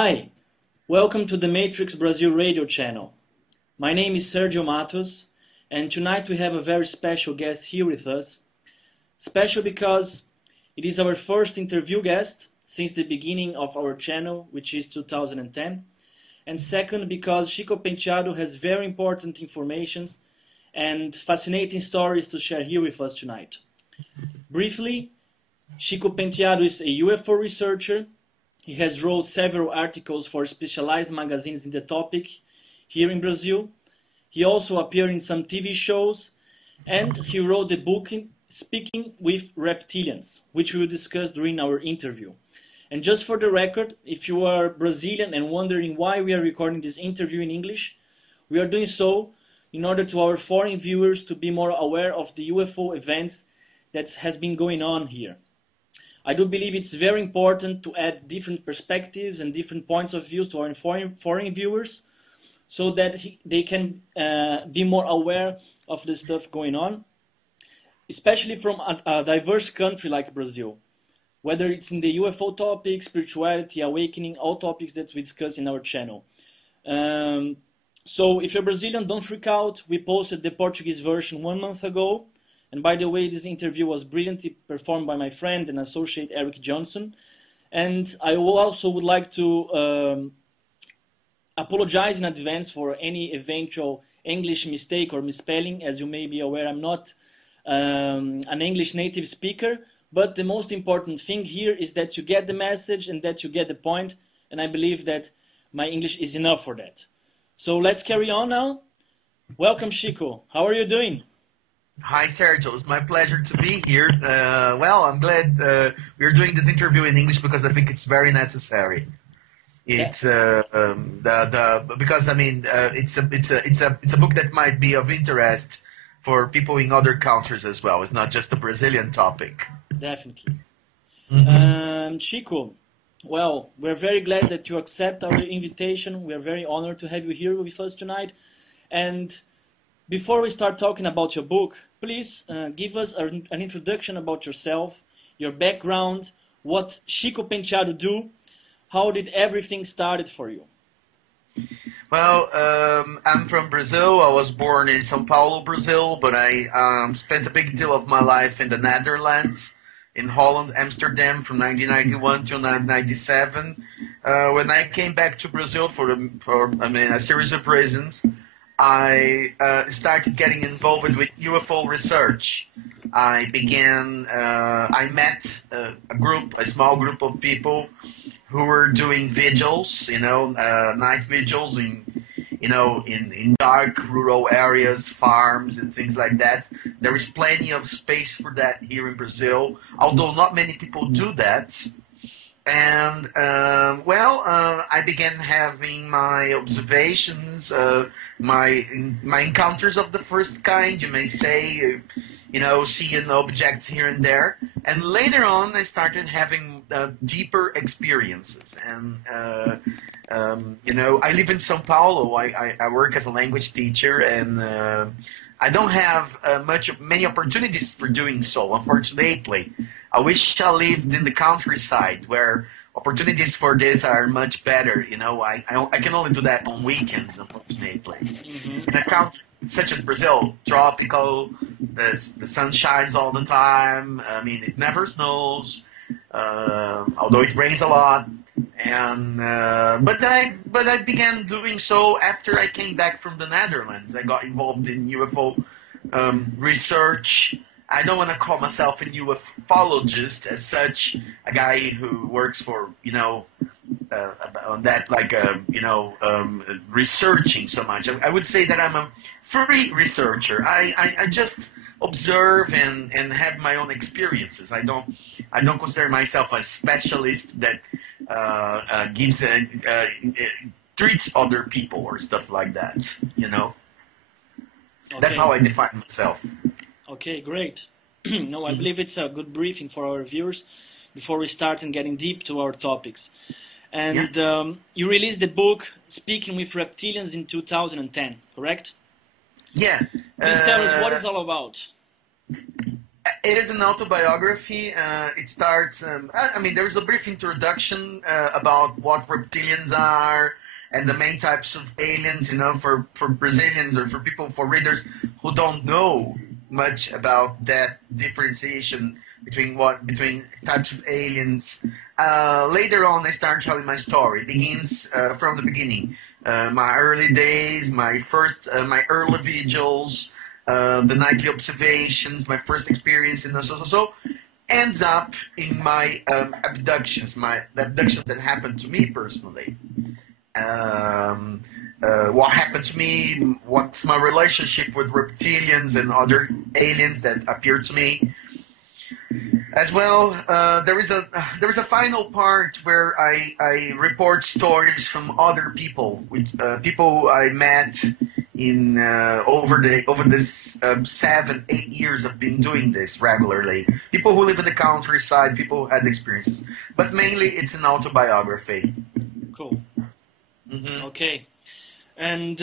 Hi, welcome to the MatrixxBrasil radio channel. My name is Sergio Matos, and tonight we have a very special guest here with us. Special because it is our first interview guest since the beginning of our channel, which is 2010. And second, because Chico Penteado has very important informations and fascinating stories to share here with us tonight. Briefly, Chico Penteado is a UFO researcher. He has wrote several articles for specialized magazines in the topic here in Brazil. He also appeared in some TV shows, and he wrote the book Speaking with Reptilians, which we will discuss during our interview. And just for the record, if you are Brazilian and wondering why we are recording this interview in English, we are doing so in order to our foreign viewers to be more aware of the UFO events that has been going on here. I do believe it's very important to add different perspectives and different points of views to our foreign viewers so that they can be more aware of the stuff going on, especially from a diverse country like Brazil. Whether it's in the UFO topic, spirituality, awakening, all topics that we discuss in our channel. So if you're Brazilian, don't freak out. We posted the Portuguese version 1 month ago. And by the way, this interview was brilliantly performed by my friend and associate Eric Johnson. And I also would like to apologize in advance for any eventual English mistake or misspelling. As you may be aware, I'm not an English native speaker. But the most important thing here is that you get the message and that you get the point. And I believe that my English is enough for that. So let's carry on now. Welcome, Chico. How are you doing? Hi, Sergio. It's my pleasure to be here. Well, I'm glad we're doing this interview in English because I think it's very necessary. It's because I mean it's a book that might be of interest for people in other countries as well. It's not just a Brazilian topic. Definitely. Chico, well, we're very glad that you accept our invitation. We're very honored to have you here with us tonight. And before we start talking about your book, please give us an introduction about yourself, your background, what Chico Penteado do, how did everything started for you? Well, I'm from Brazil. I was born in São Paulo, Brazil, but I spent a big deal of my life in the Netherlands, in Holland, Amsterdam, from 1991 till 1997. When I came back to Brazil for a series of reasons, I started getting involved with UFO research. I met a small group of people who were doing vigils, night vigils in dark rural areas, farms and things like that. There is plenty of space for that here in Brazil, although not many people do that. And I began having my observations, my encounters of the first kind, you may say, seeing objects here and there. And later on, I started having deeper experiences. And I live in São Paulo. I work as a language teacher, and I don't have many opportunities for doing so, unfortunately. I wish I lived in the countryside where opportunities for this are much better. I can only do that on weekends, unfortunately. In a country such as Brazil, tropical, the sun shines all the time. I mean, it never snows, although it rains a lot. And but I began doing so after I came back from the Netherlands. I got involved in UFO research. I don't want to call myself a ufologist as such, a guy who works for, on that, like, researching so much. I would say that I'm a free researcher. I just observe and have my own experiences. I don't consider myself a specialist that treats other people or stuff like that, Okay. That's how I define myself. Okay, great. No, I believe it's a good briefing for our viewers before we start and getting deep to our topics. And you released the book Speaking with Reptilians in 2010, correct? Yeah. Please tell us what it's all about. It is an autobiography. It starts. I mean, there's a brief introduction about what reptilians are and the main types of aliens. You know, for Brazilians or for people, for readers who don't know much about that differentiation between types of aliens. Later on, I start telling my story. It begins from the beginning. My early days, my early vigils, the nightly observations, my first experience, and so ends up in my abductions, the abductions that happened to me personally. What happened to me, what's my relationship with reptilians and other aliens that appear to me. As well, there is a final part where I report stories from other people, people I met in over this 7-8 years of being doing this regularly. People who live in the countryside, people who had experiences, but mainly it's an autobiography. Cool. Mm-hmm. Okay. And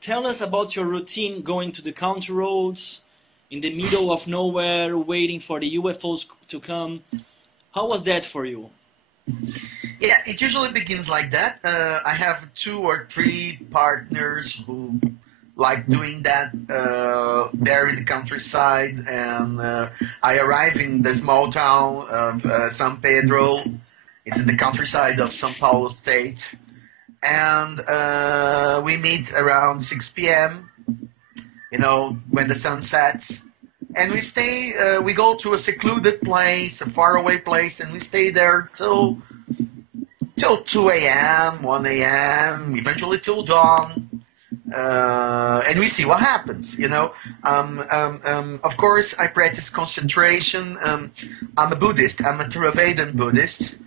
tell us about your routine going to the country roads, in the middle of nowhere, waiting for the UFOs to come. How was that for you? Yeah, it usually begins like that. I have 2 or 3 partners who like doing that there in the countryside, and I arrive in the small town of San Pedro. It's in the countryside of São Paulo state, and we meet around 6 p.m. You know, when the sun sets, and we stay. We go to a secluded place, a faraway place, and we stay there till 2 a.m., 1 a.m., eventually till dawn. And we see what happens, you know. Of course, I practice concentration. I'm a Buddhist. I'm a Theravada Buddhist,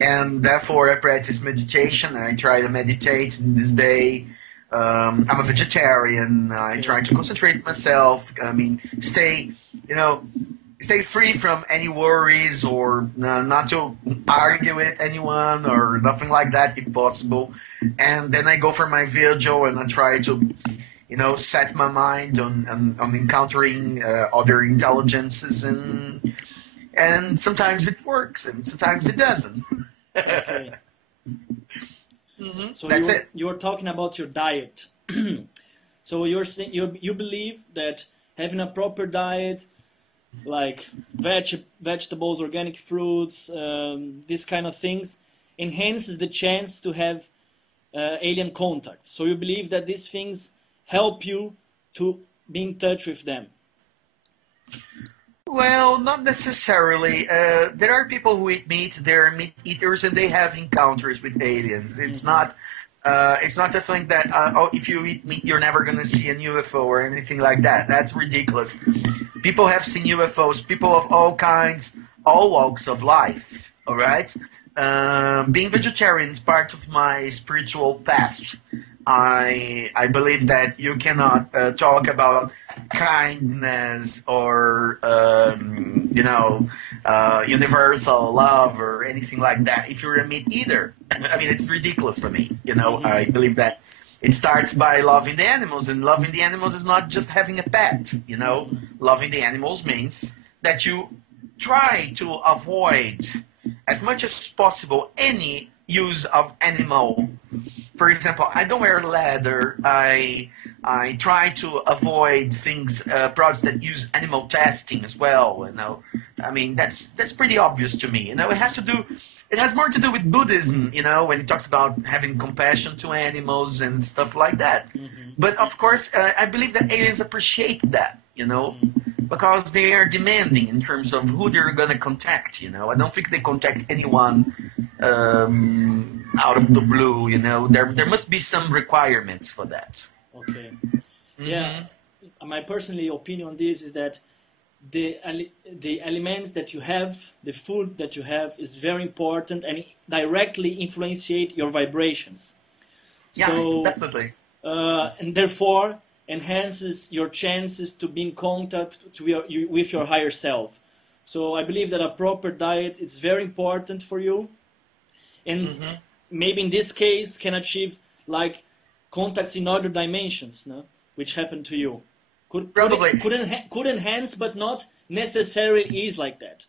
and therefore I practice meditation. I try to meditate in this day. I'm a vegetarian. I try to concentrate myself. I mean, stay free from any worries, or not to argue with anyone or nothing like that if possible. And then I go for my vigil, and I try to, set my mind on encountering other intelligences, and sometimes it works and sometimes it doesn't. Okay. Mm-hmm. So That's it. you're talking about your diet. So you believe that having a proper diet, like vegetables, organic fruits, these kind of things, enhances the chance to have alien contact. So you believe that these things help you to be in touch with them? Well, not necessarily. There are people who eat meat. They're meat eaters, and they have encounters with aliens. It's not. It's not the thing that if you eat meat, you're never going to see a UFO or anything like that. That's ridiculous. People have seen UFOs. People of all kinds, all walks of life. All right. Being vegetarian is part of my spiritual path. I believe that you cannot talk about kindness or universal love or anything like that if you're a meat eater. I mean, it's ridiculous for me. I believe that it starts by loving the animals, and loving the animals is not just having a pet. Loving the animals means that you try to avoid as much as possible any use of animal. For example, I don't wear leather. I try to avoid products that use animal testing as well. I mean, that's pretty obvious to me. It has more to do with Buddhism. When it talks about having compassion to animals and stuff like that. Mm-hmm. But of course, I believe that aliens appreciate that. Because they are demanding in terms of who they're going to contact. I don't think they contact anyone out of the blue. There must be some requirements for that. Okay. Mm-hmm. Yeah. My personal opinion on this is that the elements that you have, the food that you have, is very important and directly influenciate your vibrations. Yeah, so, definitely. And therefore enhances your chances to be in contact with your higher self. So I believe that a proper diet is very important for you, and mm-hmm. maybe in this case can achieve like contacts in other dimensions, no? Which happen to you. Probably. Could enhance, but not necessarily is like that.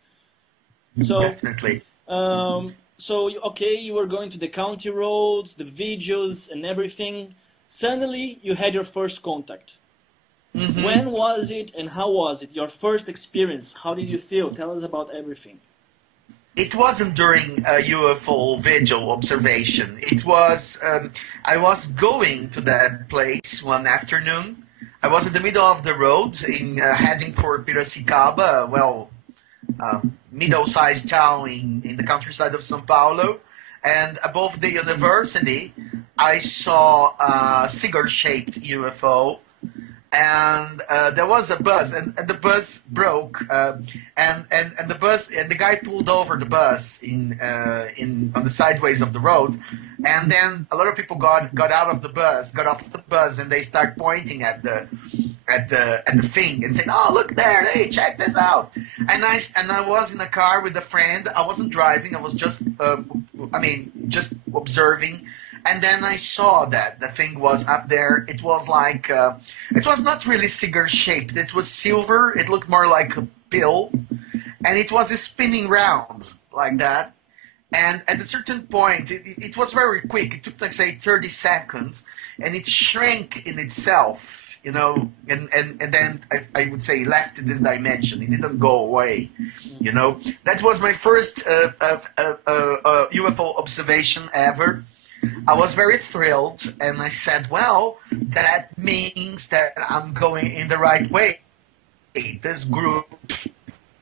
So Definitely. Okay, you were going to the county roads, the videos and everything. Suddenly you had your first contact. Mm-hmm. When was it and how was it? Your first experience, how did you feel? Tell us about everything. It wasn't during a UFO vigil observation. It was, I was going to that place one afternoon. I was in the middle of the road heading for Piracicaba, middle-sized town in the countryside of São Paulo. And above the university, I saw a cigar-shaped UFO. And there was a bus, and the bus broke, and the guy pulled over the bus on the sideways of the road, and then a lot of people got off the bus, and they start pointing at the thing and saying, "Oh, look there! Hey, check this out!" And I was in a car with a friend. I wasn't driving. I was just just observing. And then I saw that the thing was up there. It was like, it was not really cigar-shaped. It was silver. It looked more like a pill. And it was spinning round like that. And at a certain point, it was very quick. It took, like, say, 30 seconds. And it shrank in itself, you know. And then I would say left this dimension. It didn't go away, you know. That was my first UFO observation ever. I was very thrilled, and I said, well, that means that I'm going in the right way. This group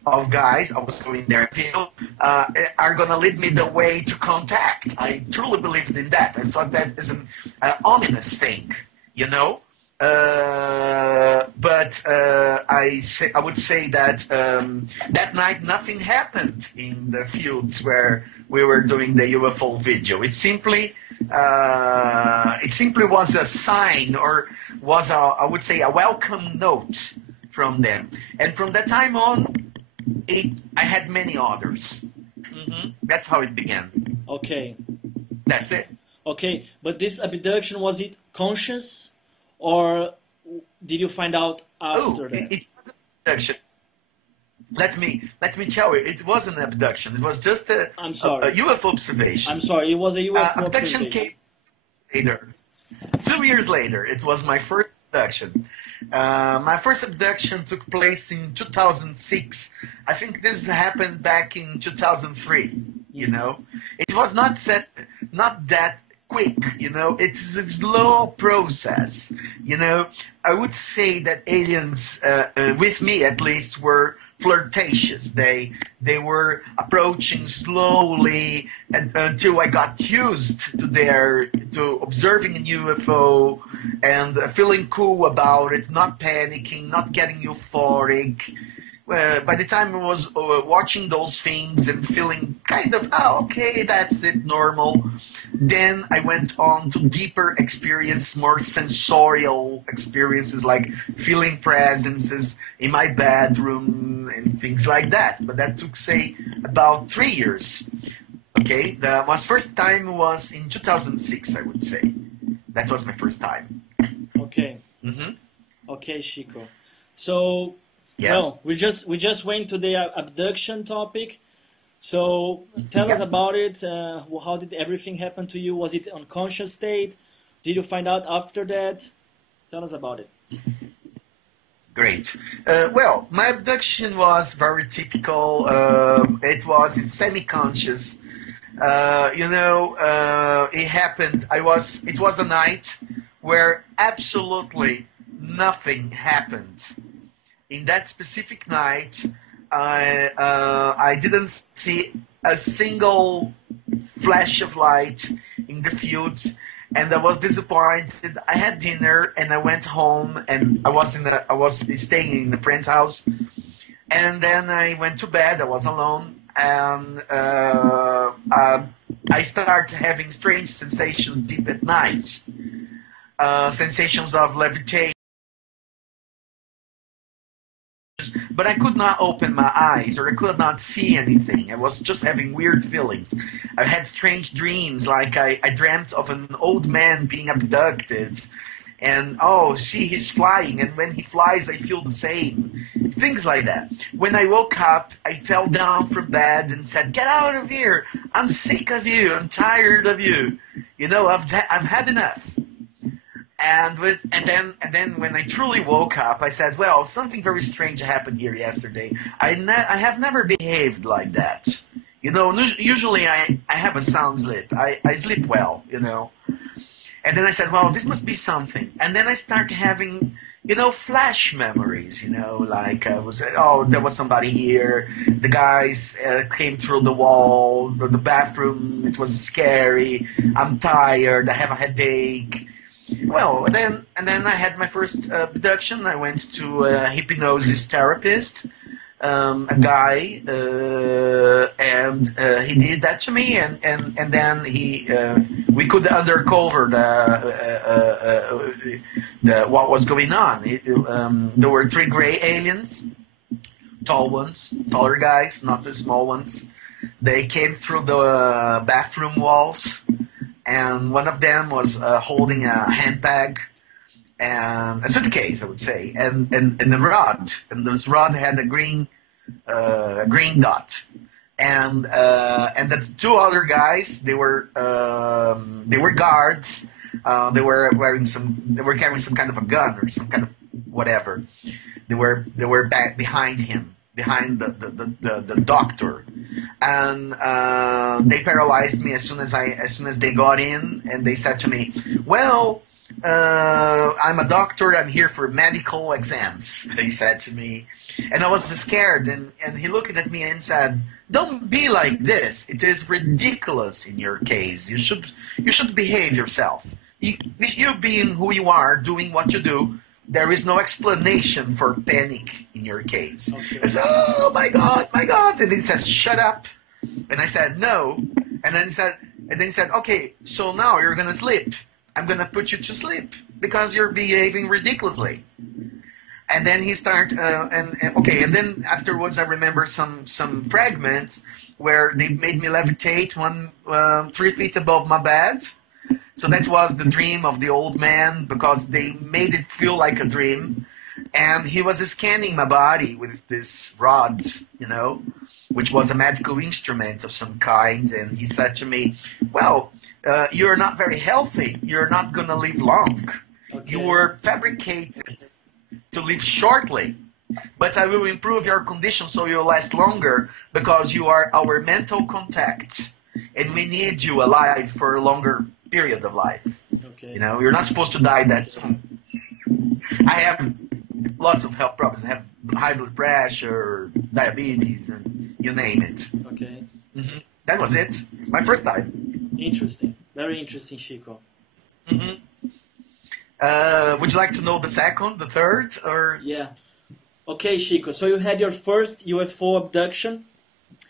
of guys, I was going there, are going to lead me the way to contact. I truly believed in that. I thought that is an ominous thing, you know? But I would say that that night nothing happened in the fields where we were doing the UFO video. It simply was a sign, or was I would say a welcome note from them. And from that time on, I had many others. That's how it began. Okay. That's it. Okay, but this abduction, was it conscious, or did you find out after that? It was an abduction. Let me tell you, it was an abduction. It was just a UFO observation. I'm sorry, it was a UFO abduction observation. Came later. 2 years later, it was my first abduction. My first abduction took place in 2006. I think this happened back in 2003. You know, it was not that quick. You know, it's a slow process. You know, I would say that aliens, with me at least, were flirtatious. They were approaching slowly until I got used to observing a UFO and feeling cool about it, not panicking, not getting euphoric. By the time I was watching those things and feeling kind of, okay, that's it, normal, then I went on to deeper experience, more sensorial experiences, like feeling presences in my bedroom and things like that. But that took, say, about 3 years. Okay, my first time was in 2006, I would say. That was my first time. Okay. Okay, Chico. So... yeah. Well, we just went to the abduction topic. So tell us about it. How did everything happen to you? Was it unconscious state? Did you find out after that? Tell us about it. Great. Well, my abduction was very typical. It was semi-conscious. You know, it happened. It was a night where absolutely nothing happened. In that specific night, I didn't see a single flash of light in the fields, and I was disappointed. I had dinner, and I went home, and I was staying in a friend's house, and then I went to bed. I was alone, and I started having strange sensations deep at night, sensations of levitation. But I could not open my eyes, or I could not see anything. I was just having weird feelings. I had strange dreams, like I dreamt of an old man being abducted, and oh, see, he's flying, and when he flies, I feel the same. Things like that. When I woke up, I fell down from bed and said, "Get out of here! I'm sick of you. I'm tired of you. You know, I've had enough." And then when I truly woke up, I said, "Well, something very strange happened here yesterday. I have never behaved like that. You know, usually I have a sound sleep. I sleep well, you know." And then I said, "Well, this must be something." And then I started having, you know, flash memories, you know, like there was somebody here. The guys came through the wall, the bathroom. It was scary. I'm tired. I have a headache. Well, and then I had my first abduction. I went to a hypnosis therapist, a guy, and he did that to me, and then we could uncover the what was going on. There were 3 gray aliens, tall ones, taller guys, not the small ones. They came through the bathroom walls, and one of them was holding a handbag and a suitcase, I would say, and a rod, and this rod had a green dot, and the 2 other guys, they were guards. They were carrying some kind of a gun or some kind of whatever. They were back behind him, behind the doctor, and they paralyzed me as soon as they got in, and they said to me, "Well, I'm a doctor. I'm here for medical exams," he said to me. And I was scared, and he looked at me and said, "Don't be like this. It is ridiculous in your case. You should behave yourself. You being who you are, doing what you do, there is no explanation for panic in your case." Okay. I said, "Oh my God, my God!" And he says, "Shut up." And I said, "No." And then he said, "Okay, so now you're gonna sleep. I'm gonna put you to sleep because you're behaving ridiculously." And then he started, and then afterwards I remember some fragments where they made me levitate 3 feet above my bed. So that was the dream of the old man, because they made it feel like a dream. And he was scanning my body with this rod, you know, which was a medical instrument of some kind. And he said to me, "Well, you're not very healthy. You're not going to live long. Okay. You were fabricated to live shortly, but I will improve your condition so you'll last longer, because you are our mental contact, and we need you alive for a longer period of life. Okay. You know, you're not supposed to die that soon." I have lots of health problems. I have high blood pressure, diabetes, and you name it. Okay. Mm-hmm. That was it. My first time. Interesting. Very interesting, Chico. Mm-hmm. Would you like to know the second, the third, or? Yeah. Okay, Chico. So you had your first UFO abduction,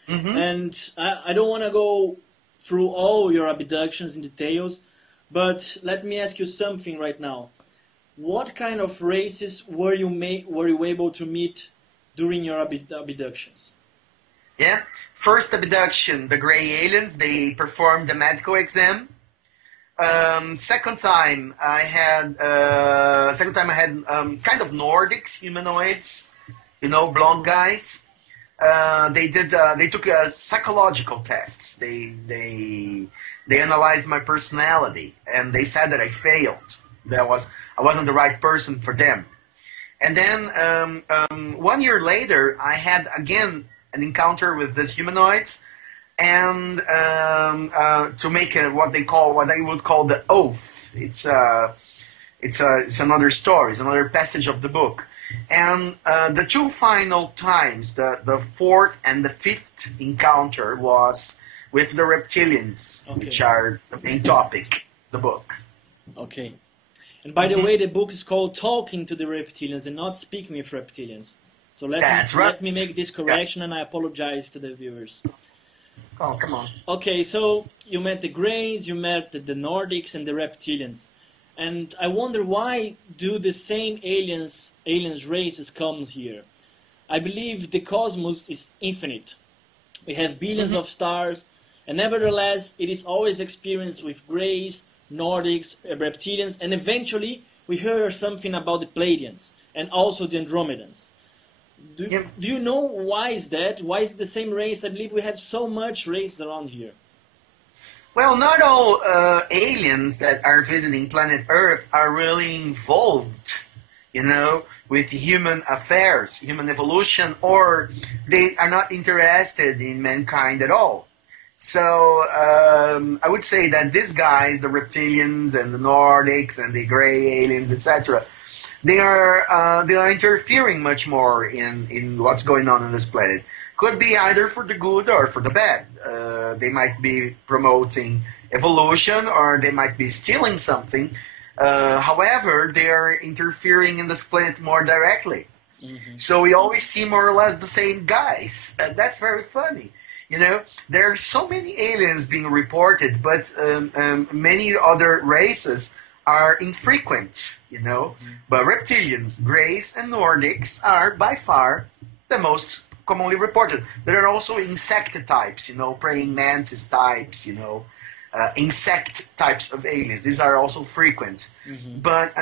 and I don't want to go through all your abductions in details, but let me ask you something right now. What kind of races were you able to meet during your abductions? Yeah. First abduction, the gray aliens. They performed the medical exam. Second time I had kind of Nordics, humanoids, you know, blonde guys. They took psychological tests. They analyzed my personality, and they said that I failed. I wasn't the right person for them. And then 1 year later, I had again an encounter with these humanoids. And to make what they would call the oath. It's another story. It's another passage of the book. And the 2 final times, the 4th and the 5th encounter, was with the reptilians, okay, which are the main topic, the book. Okay. And by the way, the book is called Talking to the Reptilians and not Speaking with Reptilians. So let me make this correction, and I apologize to the viewers. Oh, come on. Okay, so you met the Greys, you met the Nordics and the Reptilians. And I wonder, why do the same aliens races come here? I believe the cosmos is infinite. We have billions of stars, and nevertheless, it is always experienced with Greys, Nordics, Reptilians, and eventually we heard something about the Pleiadians and also the Andromedans. Do you know why is that? Why is it the same race? I believe we have so much race around here. Well, not all aliens that are visiting planet Earth are really involved, with human affairs, human evolution, or they are not interested in mankind at all. So I would say that these guys, the reptilians and the Nordics and the gray aliens, etc., they are interfering much more in what's going on this planet. Could be either for the good or for the bad. They might be promoting evolution, or they might be stealing something. However, they are interfering in this planet more directly. Mm-hmm. So we always see more or less the same guys. That's very funny. There are so many aliens being reported, but many other races are infrequent, Mm-hmm. But reptilians, greys, and Nordics are by far the most commonly reported. There are also insect types, praying mantis types, insect types of aliens. These are also frequent. Mm-hmm. But,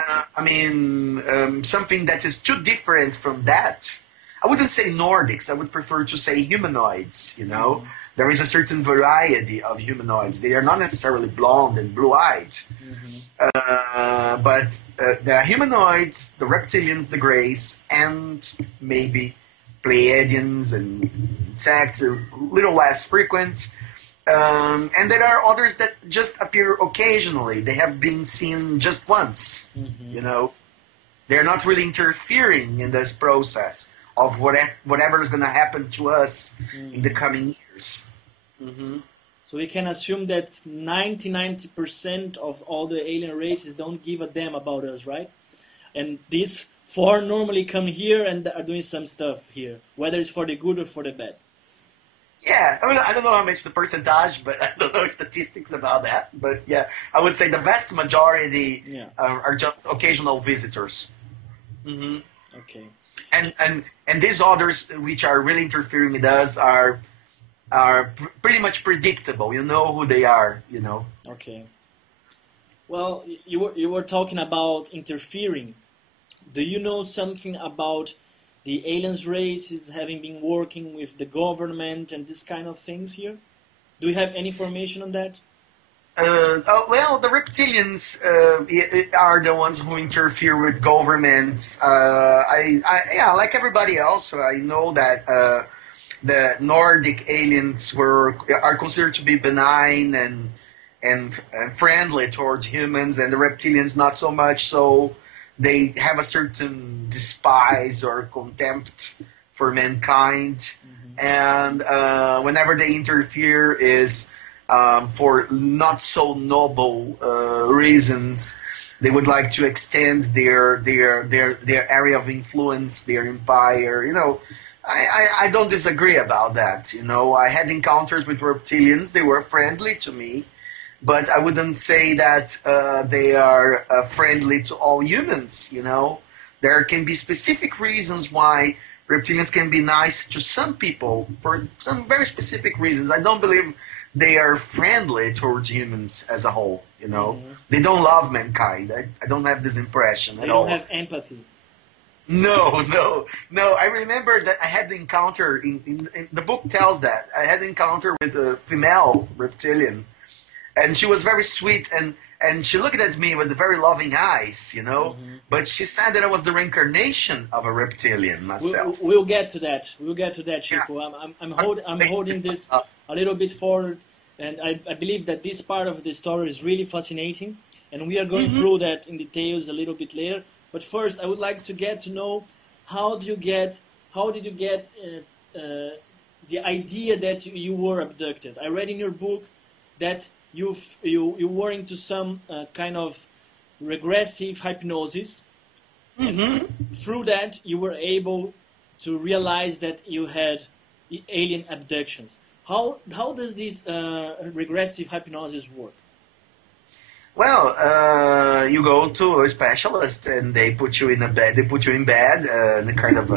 something that is too different from that, I wouldn't say Nordics, I would prefer to say humanoids, Mm-hmm. There is a certain variety of humanoids. They are not necessarily blonde and blue-eyed. Mm-hmm. But the humanoids, the reptilians, the greys, and maybe Pleiadians and insects are a little less frequent. And there are others that just appear occasionally. They have been seen just once, mm-hmm. They're not really interfering in this process of whatever is going to happen to us mm-hmm. in the coming years. Mm-hmm. So we can assume that 90% of all the alien races don't give a damn about us, right? And these 4 normally come here and are doing some stuff here, whether it's for the good or for the bad. Yeah, I don't know how much the percentage, but I don't know statistics about that. But yeah, I would say the vast majority are just occasional visitors. Mm-hmm. Okay. And these others, which are really interfering with us, are pretty much predictable. You know who they are. Okay. Well, you were talking about interfering. Do you know something about the aliens races having been working with the government and this kind of things here? Do you have any information on that? Well, the reptilians are the ones who interfere with governments. Like everybody else, I know that the Nordic aliens are considered to be benign and friendly towards humans, and the reptilians not so much. So they have a certain despise or contempt for mankind, mm-hmm. and whenever they interfere is for not so noble reasons. They would like to extend their area of influence, their empire. I don't disagree about that. I had encounters with reptilians. They were friendly to me, but I wouldn't say that they are friendly to all humans. There can be specific reasons why reptilians can be nice to some people for some very specific reasons. I don't believe they are friendly towards humans as a whole. Mm-hmm. They don't love mankind. I don't have this impression at all. They don't have empathy. No. I remember that I had the encounter in the book tells that I had an encounter with a female reptilian, and she was very sweet and she looked at me with very loving eyes, mm-hmm. But she said that I was the reincarnation of a reptilian myself. We'll get to that. Chico. Yeah. I'm holding this a little bit forward, and I believe that this part of the story is really fascinating, and we are going mm-hmm. through that in details a little bit later. But first, I would like to get to know how did you get the idea that you were abducted? I read in your book that you were into some kind of regressive hypnosis, mm-hmm. and through that you were able to realize that you had alien abductions. How does this regressive hypnosis work? Well, you go to a specialist and they put you in bed. They put you in bed, and kind of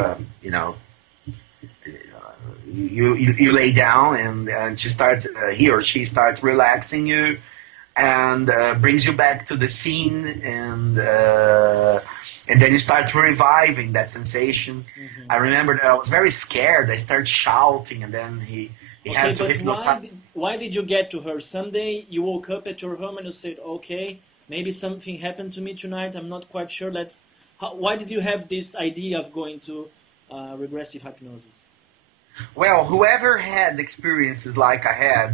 you lay down, and he or she starts relaxing you. and brings you back to the scene, and then you start reviving that sensation. Hmm. I remember that I was very scared. I started shouting, and then he Okay, had to but hypnotize. why did you get to her? Someday you woke up at your home and you said, "Okay, maybe something happened to me tonight. I'm not quite sure. Why did you have this idea of going to regressive hypnosis?" Well, whoever had experiences like I had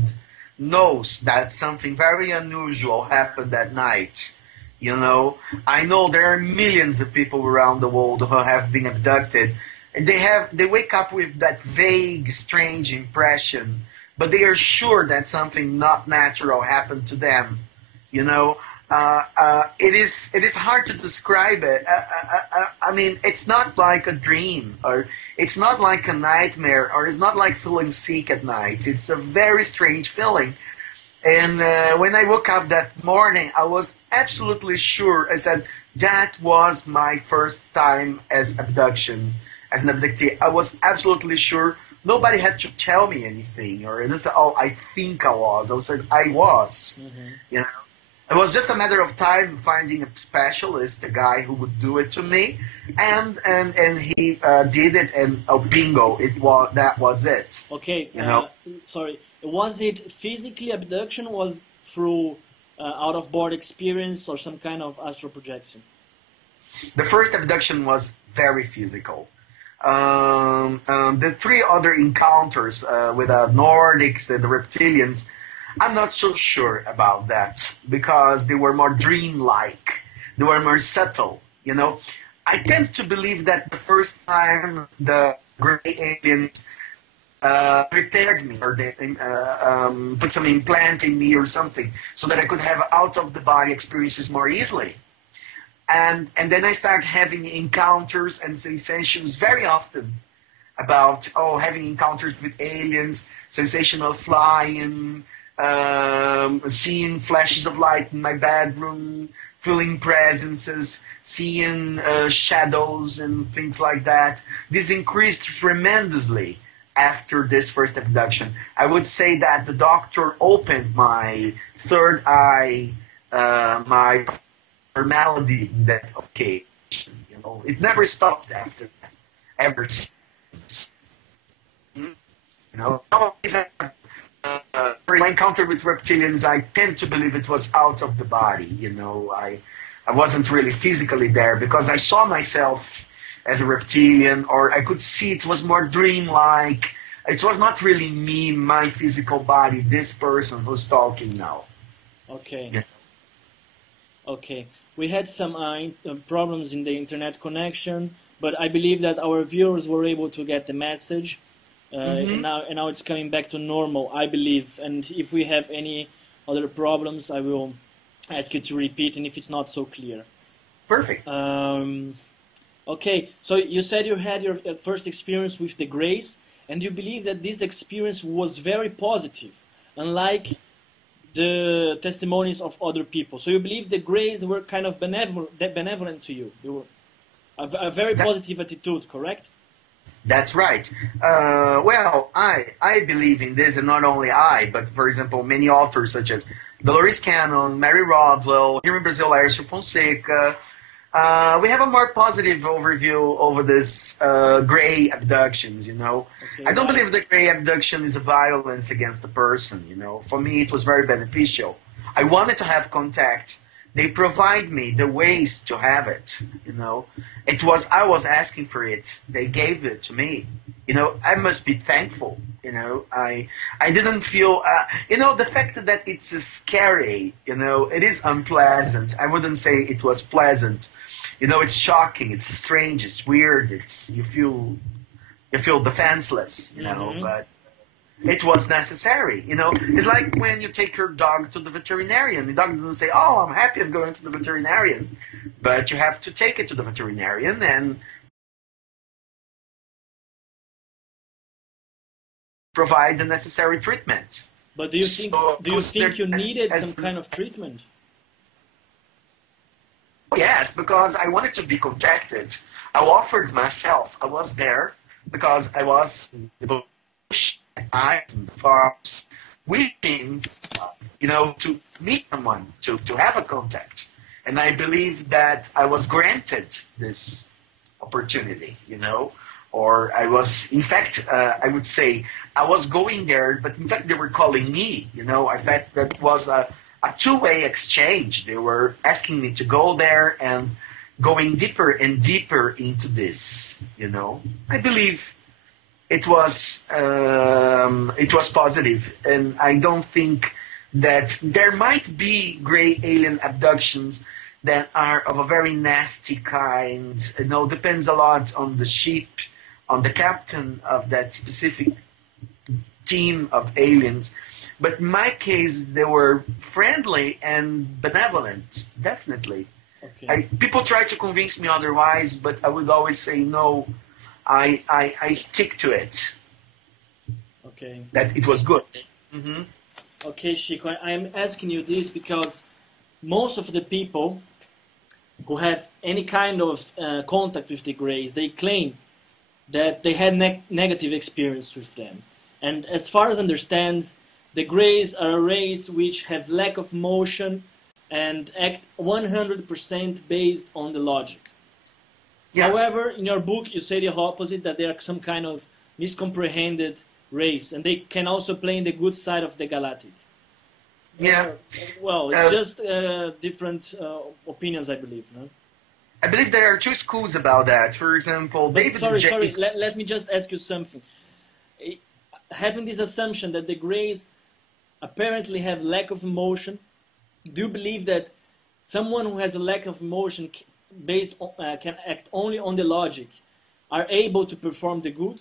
knows that something very unusual happened that night. You know, I know there are millions of people around the world who have been abducted. And they wake up with that vague, strange impression, but they are sure that something not natural happened to them. You know, it is hard to describe it. I mean, it's not like a dream, or it's not like a nightmare, or it's not like feeling sick at night. It's a very strange feeling. And when I woke up that morning, I was absolutely sure. I said, that was my first time as abduction, as an abductee. I was absolutely sure. Nobody had to tell me anything, or just, oh, I think I was. I said, I was. Hmm. You know, it was just a matter of time finding a specialist, a guy who would do it to me, and he did it, and oh, bingo, that was it. Okay, You know. sorry. Was it physically abduction? Was through out of body experience or some kind of astral projection? The first abduction was very physical. The three other encounters with the Nordics and the Reptilians, I'm not so sure about that because they were more dreamlike. They were more subtle, you know. I tend to believe that the first time the gray aliens prepared me, or they put some implant in me or something, so that I could have out-of-the-body experiences more easily. And then I start having encounters and sensations very often about, oh, having encounters with aliens, sensational flying, seeing flashes of light in my bedroom, feeling presences, seeing shadows and things like that. This increased tremendously after this first abduction. I would say that the doctor opened my third eye, my normality in that occasion. You know, it never stopped after that, ever since. You know, always my encounter with reptilians, I tend to believe it was out of the body. You know, I wasn't really physically there because I saw myself as a reptilian, or I could see it was more dreamlike. It was not really me, my physical body, this person who's talking now. Okay. Yeah. Okay. We had some problems in the internet connection, but I believe that our viewers were able to get the message. Mm-hmm. And now it's coming back to normal, I believe. And if we have any other problems, I will ask you to repeat, and if it's not so clear. Perfect. Okay, so you said you had your first experience with the grace, and you believe that this experience was very positive, unlike the testimonies of other people. So you believe the grays were kind of benevolent to you. You were a very positive attitude, correct? That's right. Well, I believe in this, and not only I, but for example, many authors such as Dolores Cannon, Mary Rodwell, here in Brazil, Aécio Fonseca. We have a more positive overview over this gray abductions, you know. Okay, I don't why? believe that gray abduction is a violence against the person, you know. For me, it was very beneficial. I wanted to have contact. They provide me the ways to have it, you know. I was asking for it. They gave it to me. You know, I must be thankful, you know. I didn't feel, you know, the fact that it's scary, you know, it is unpleasant. I wouldn't say it was pleasant. You know, it's shocking, it's strange, it's weird, you feel defenseless, you know, Mm-hmm. but it was necessary, you know. It's like when you take your dog to the veterinarian. The dog doesn't say, oh, I'm happy I'm going to the veterinarian. But you have to take it to the veterinarian and provide the necessary treatment. But do you think you needed some kind of treatment? Yes, because I wanted to be contacted. I offered myself. I was there because I was in the bush, at night, in the farms, weeping, you know, to meet someone, to have a contact. And I believe that I was granted this opportunity, you know, or I was, in fact, I would say I was going there, but in fact they were calling me, you know. I thought that was a two-way exchange. They were asking me to go there and going deeper and deeper into this, you know. I believe it was positive, and I don't think that there might be gray alien abductions that are of a very nasty kind. You know, depends a lot on the ship, on the captain of that specific team of aliens. But in my case, they were friendly and benevolent, definitely. Okay. People try to convince me otherwise, but I would always say no. I stick to it. Okay. That it was good. Mm-hmm. Okay, Chico, I am asking you this because most of the people who have any kind of contact with the Greys, they claim that they had negative experience with them. And as far as I understand, the Greys are a race which have lack of emotion and act 100% based on the logic. Yeah. However, in your book, you say the opposite, that they are some kind of miscomprehended race, and they can also play in the good side of the Galactic. Yeah. Well, it's just different opinions, I believe. No? I believe there are two schools about that. For example, But David... sorry. Let me just ask you something. Having this assumption that the Greys apparently have lack of emotion, do you believe that someone who has a lack of emotion based on, can act only on the logic, are able to perform the good?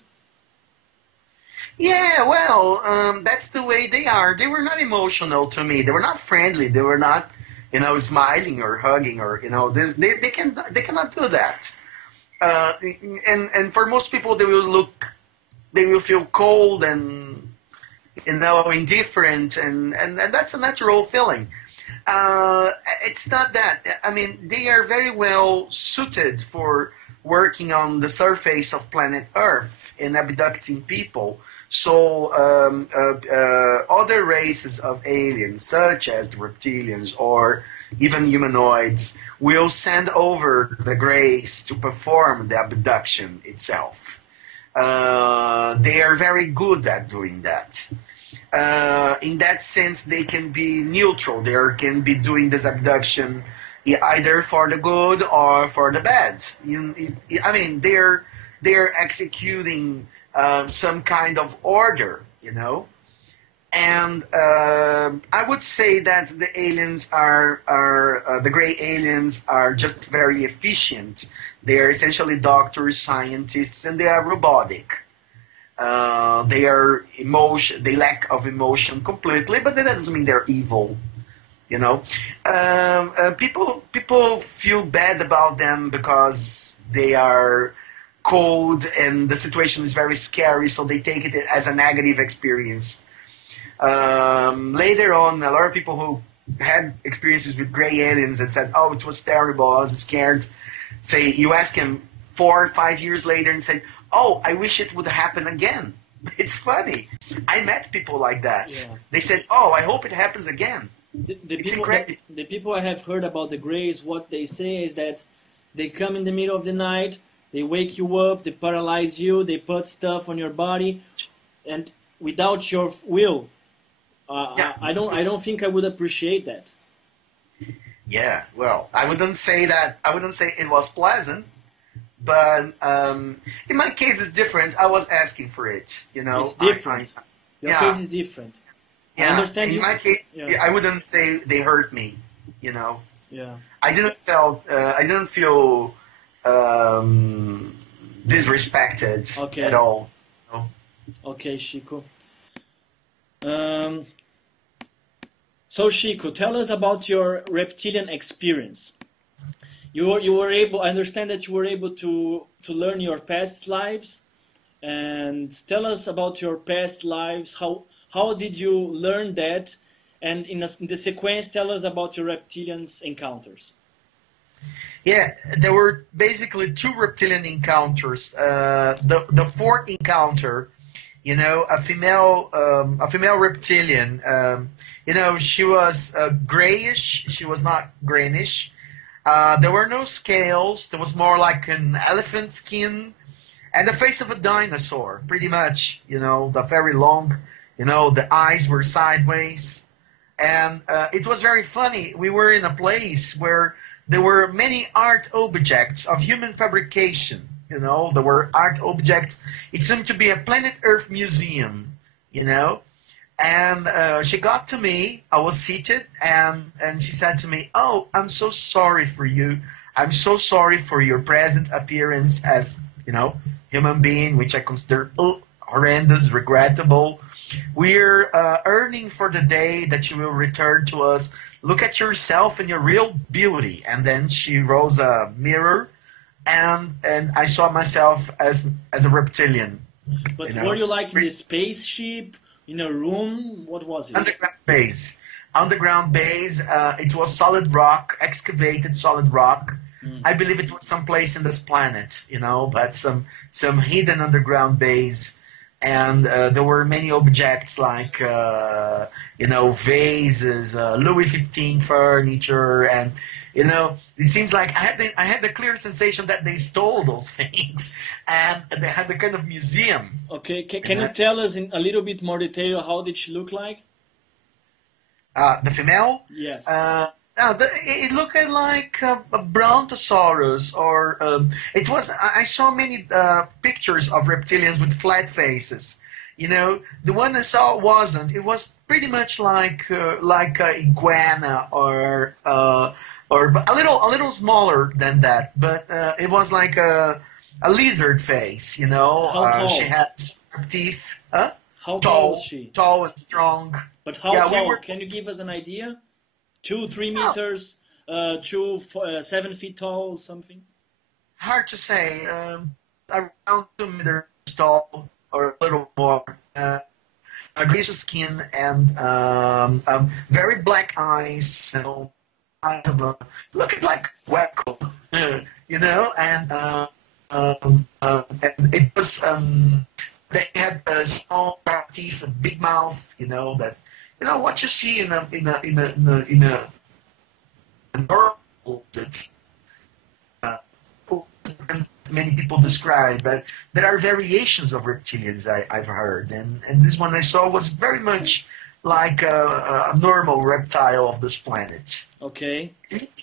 Yeah, well, that's the way they are. They were not emotional to me. They were not friendly. They were not, you know, smiling or hugging or, you know, they cannot do that. And for most people, they will feel cold and, you know, indifferent, and that's a natural feeling. It's not that. I mean, they are very well suited for working on the surface of planet Earth and abducting people. So other races of aliens, such as the reptilians or even humanoids, will send over the Greys to perform the abduction itself. They are very good at doing that. In that sense, they can be neutral. They can be doing this abduction either for the good or for the bad. I mean, they're executing some kind of order, you know. And I would say that the aliens the gray aliens are just very efficient. They are essentially doctors, scientists, and they are robotic. They lack of emotion completely, but that doesn't mean they're evil. You know, people feel bad about them because they are cold and the situation is very scary, so they take it as a negative experience. Later on, a lot of people who had experiences with gray aliens and said, "Oh, it was terrible. I was scared." Say you ask him 4 or 5 years later and say, "Oh, I wish it would happen again." It's funny. I met people like that. Yeah. They said, "Oh, I hope it happens again." The people I have heard about the Greys, what they say is that they come in the middle of the night, they wake you up, they paralyze you, they put stuff on your body, and without your will. Yeah. I don't think I would appreciate that. Yeah, well, I wouldn't say that. I wouldn't say it was pleasant, but in my case, it's different. I was asking for it, you know. It's different. Your yeah. case is different. Yeah. I understand. In my case, yeah. I wouldn't say they hurt me, you know. Yeah. I didn't feel disrespected at all. You know? Okay, Chico. So Chico, tell us about your reptilian experience. You were able. I understand that you were able to learn your past lives, and tell us about your past lives. How did you learn that? And in the sequence, tell us about your reptilians encounters. Yeah, there were basically 2 reptilian encounters. The fourth encounter, you know, a female reptilian. You know, she was grayish. She was not greenish. There were no scales. There was more like an elephant skin and the face of a dinosaur, pretty much. You know, the very long. You know, the eyes were sideways, and it was very funny. We were in a place where there were many art objects of human fabrication. You know, there were art objects. It seemed to be a planet Earth museum, you know. And she got to me. I was seated, and she said to me, "Oh, I'm so sorry for you. I'm so sorry for your present appearance as, you know, human being, which I consider horrendous, regrettable. We're earning for the day that you will return to us. Look at yourself and your real beauty." And then she rose a mirror, and I saw myself as a reptilian. But You know? were you like in a spaceship, in a room? What was it? Underground base. Underground base. It was solid rock, excavated solid rock. I believe it was someplace in this planet, you know, but some hidden underground base. And there were many objects like, you know, vases, Louis XV furniture, and, you know, it seems like I had the clear sensation that they stole those things, and they had the kind of museum. Okay, can you tell us in a little bit more detail how did she look like? The female? Yes. It looked like a brontosaurus, or it was. I saw many pictures of reptilians with flat faces. You know, the one I saw wasn't. It was pretty much like a iguana, or a little smaller than that. But it was like a lizard face. You know, How tall? She had teeth. How tall was she? Tall and strong. But how Yeah, tall? we were. Can you give us an idea? 2-3 meters, 7 feet tall, something? Hard to say. Around 2 meters tall or a little more. A greenish skin and very black eyes. You know, looking like Wacko, you know. And it was. They had small teeth, a big mouth. You know that. You know what you see in a normal that many people describe, but there are variations of reptilians I've heard, and this one I saw was very much like a normal reptile of this planet. Okay.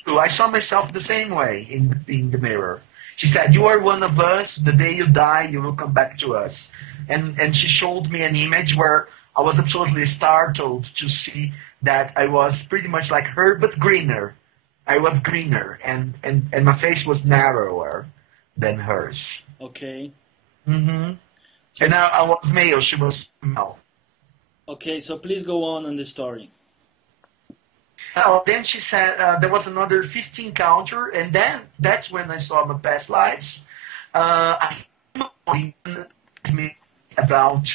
I saw myself the same way in the mirror. She said, "You are one of us. The day you die, you will come back to us." And she showed me an image where I was absolutely startled to see that I was pretty much like her, but greener. I was greener, and my face was narrower than hers. Okay. Mm-hmm. And I was male, she was female. Okay, so please go on the story. Then she said there was another 15 counter, and then that's when I saw my past lives. Me about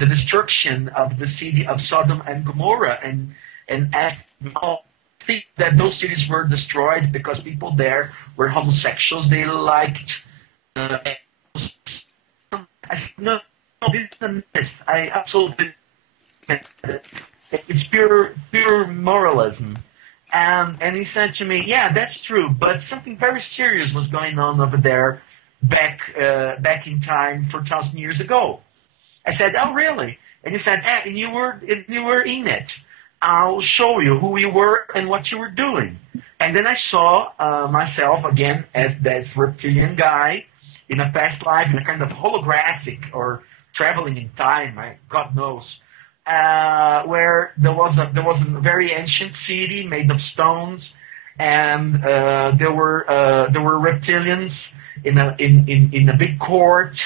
the destruction of the city of Sodom and Gomorrah, and asked think that those cities were destroyed because people there were homosexuals. They liked. No, this is a myth. I absolutely. It's pure moralism. And he said to me, "Yeah, that's true, but something very serious was going on over there back in time 4,000 years ago." I said, "Oh, really?" And he said, and you were in it. I'll show you who you were and what you were doing." And then I saw myself again as that reptilian guy in a past life, in a kind of holographic or traveling in time, God knows, where there was a very ancient city made of stones, and there were reptilians in a big court,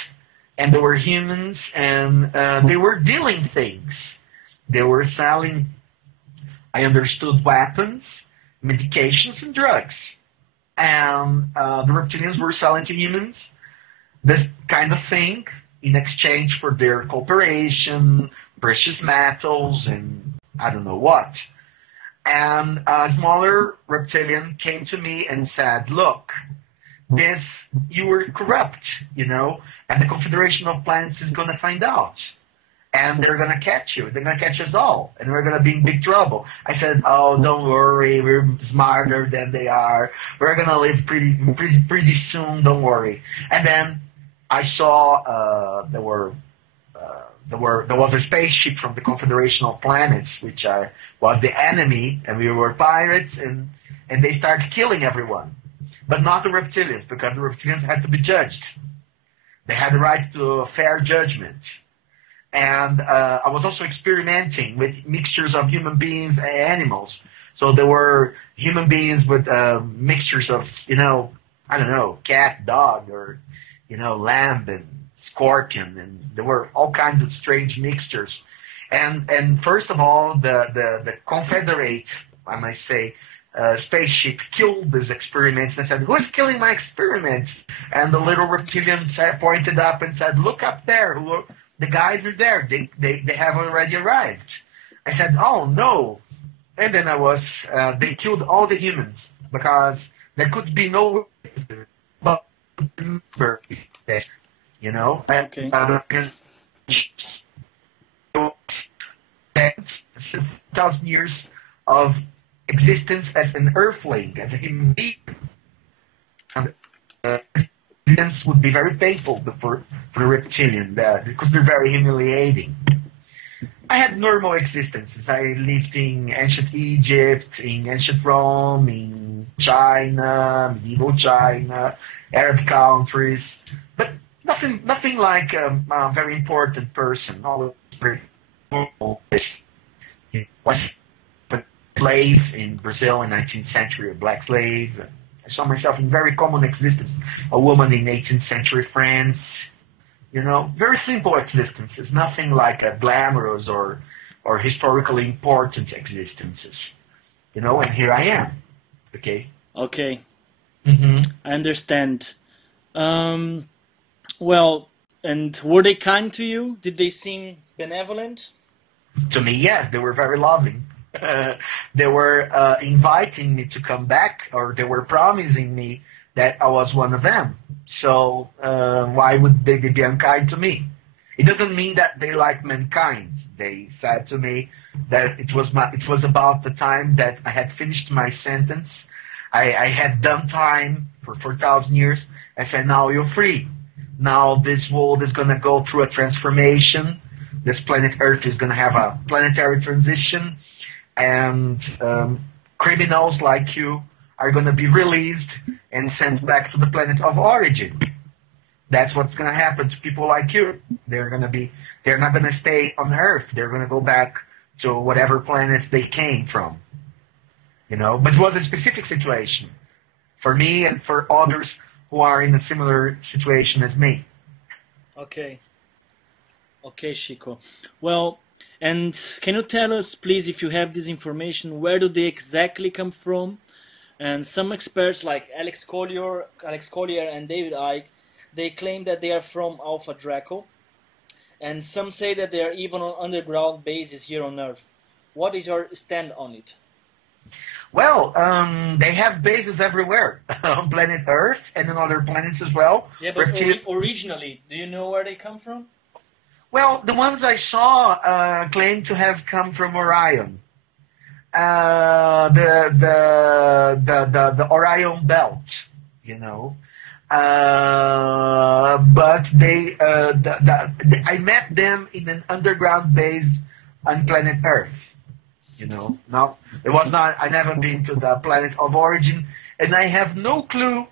and there were humans, and they were dealing things. They were selling, I understood, weapons, medications, and drugs. And the reptilians were selling to humans this kind of thing in exchange for their cooperation, precious metals, and I don't know what. And a smaller reptilian came to me and said, "Look, this, you were corrupt, you know, and the Confederation of Planets is going to find out. And they're going to catch you. They're going to catch us all. And we're going to be in big trouble. I said, oh, don't worry. We're smarter than they are. We're going to live pretty soon. Don't worry. And then I saw there was a spaceship from the Confederation of Planets, which was the enemy, and we were pirates, and they started killing everyone. But not the reptilians, because the reptilians had to be judged. They had the right to a fair judgment. And I was also experimenting with mixtures of human beings and animals. So there were human beings with mixtures of, you know, I don't know, cat, dog, or, you know, lamb and scorpion. And there were all kinds of strange mixtures. And first of all, the Confederate, I might say, spaceship killed these experiments and said, who's killing my experiments? And the little reptilian pointed up and said, look up there. The guys are there. They have already arrived. I said, oh, no. And then they killed all the humans because there could be no, you know. Okay. 1,000 years of existence as an earthling, as a human being. And would be very painful for the reptilian, because they're very humiliating. I had normal existences. I lived in ancient Egypt, in ancient Rome, in China, medieval China, Arab countries, but nothing like a very important person. Always very normal. Was a slave in Brazil in 19th century, a black slave. I saw myself in very common existence. A woman in 18th century France. You know, very simple existences. Nothing like a glamorous or historically important existences. You know, and here I am. Okay? Okay. Mm-hmm. I understand. Well, and were they kind to you? Did they seem benevolent? To me, yes. They were very loving. They were inviting me to come back, or they were promising me that I was one of them. So why would they be unkind to me? It doesn't mean that they like mankind. They said to me that it was about the time that I had finished my sentence. I had done time for 4,000 years. I said, now you're free. Now this world is going to go through a transformation. This planet Earth is going to have a planetary transition. And criminals like you are going to be released and sent back to the planet of origin. That's what's going to happen to people like you. They're not going to stay on Earth. They're going to go back to whatever planet they came from. You know, but it was a specific situation for me and for others who are in a similar situation as me. Okay. Okay, Chico. Well, and can you tell us, please, if you have this information, where do they exactly come from? And some experts like Alex Collier and David Icke, they claim that they are from Alpha Draco. And some say that they are even on underground bases here on Earth. What is your stand on it? Well, they have bases everywhere, on planet Earth and on other planets as well. Yeah, but originally, do you know where they come from? Well, the ones I saw claim to have come from Orion. The Orion belt, you know. But I met them in an underground base on planet Earth. You know, now I never been to the planet of origin, and I have no clue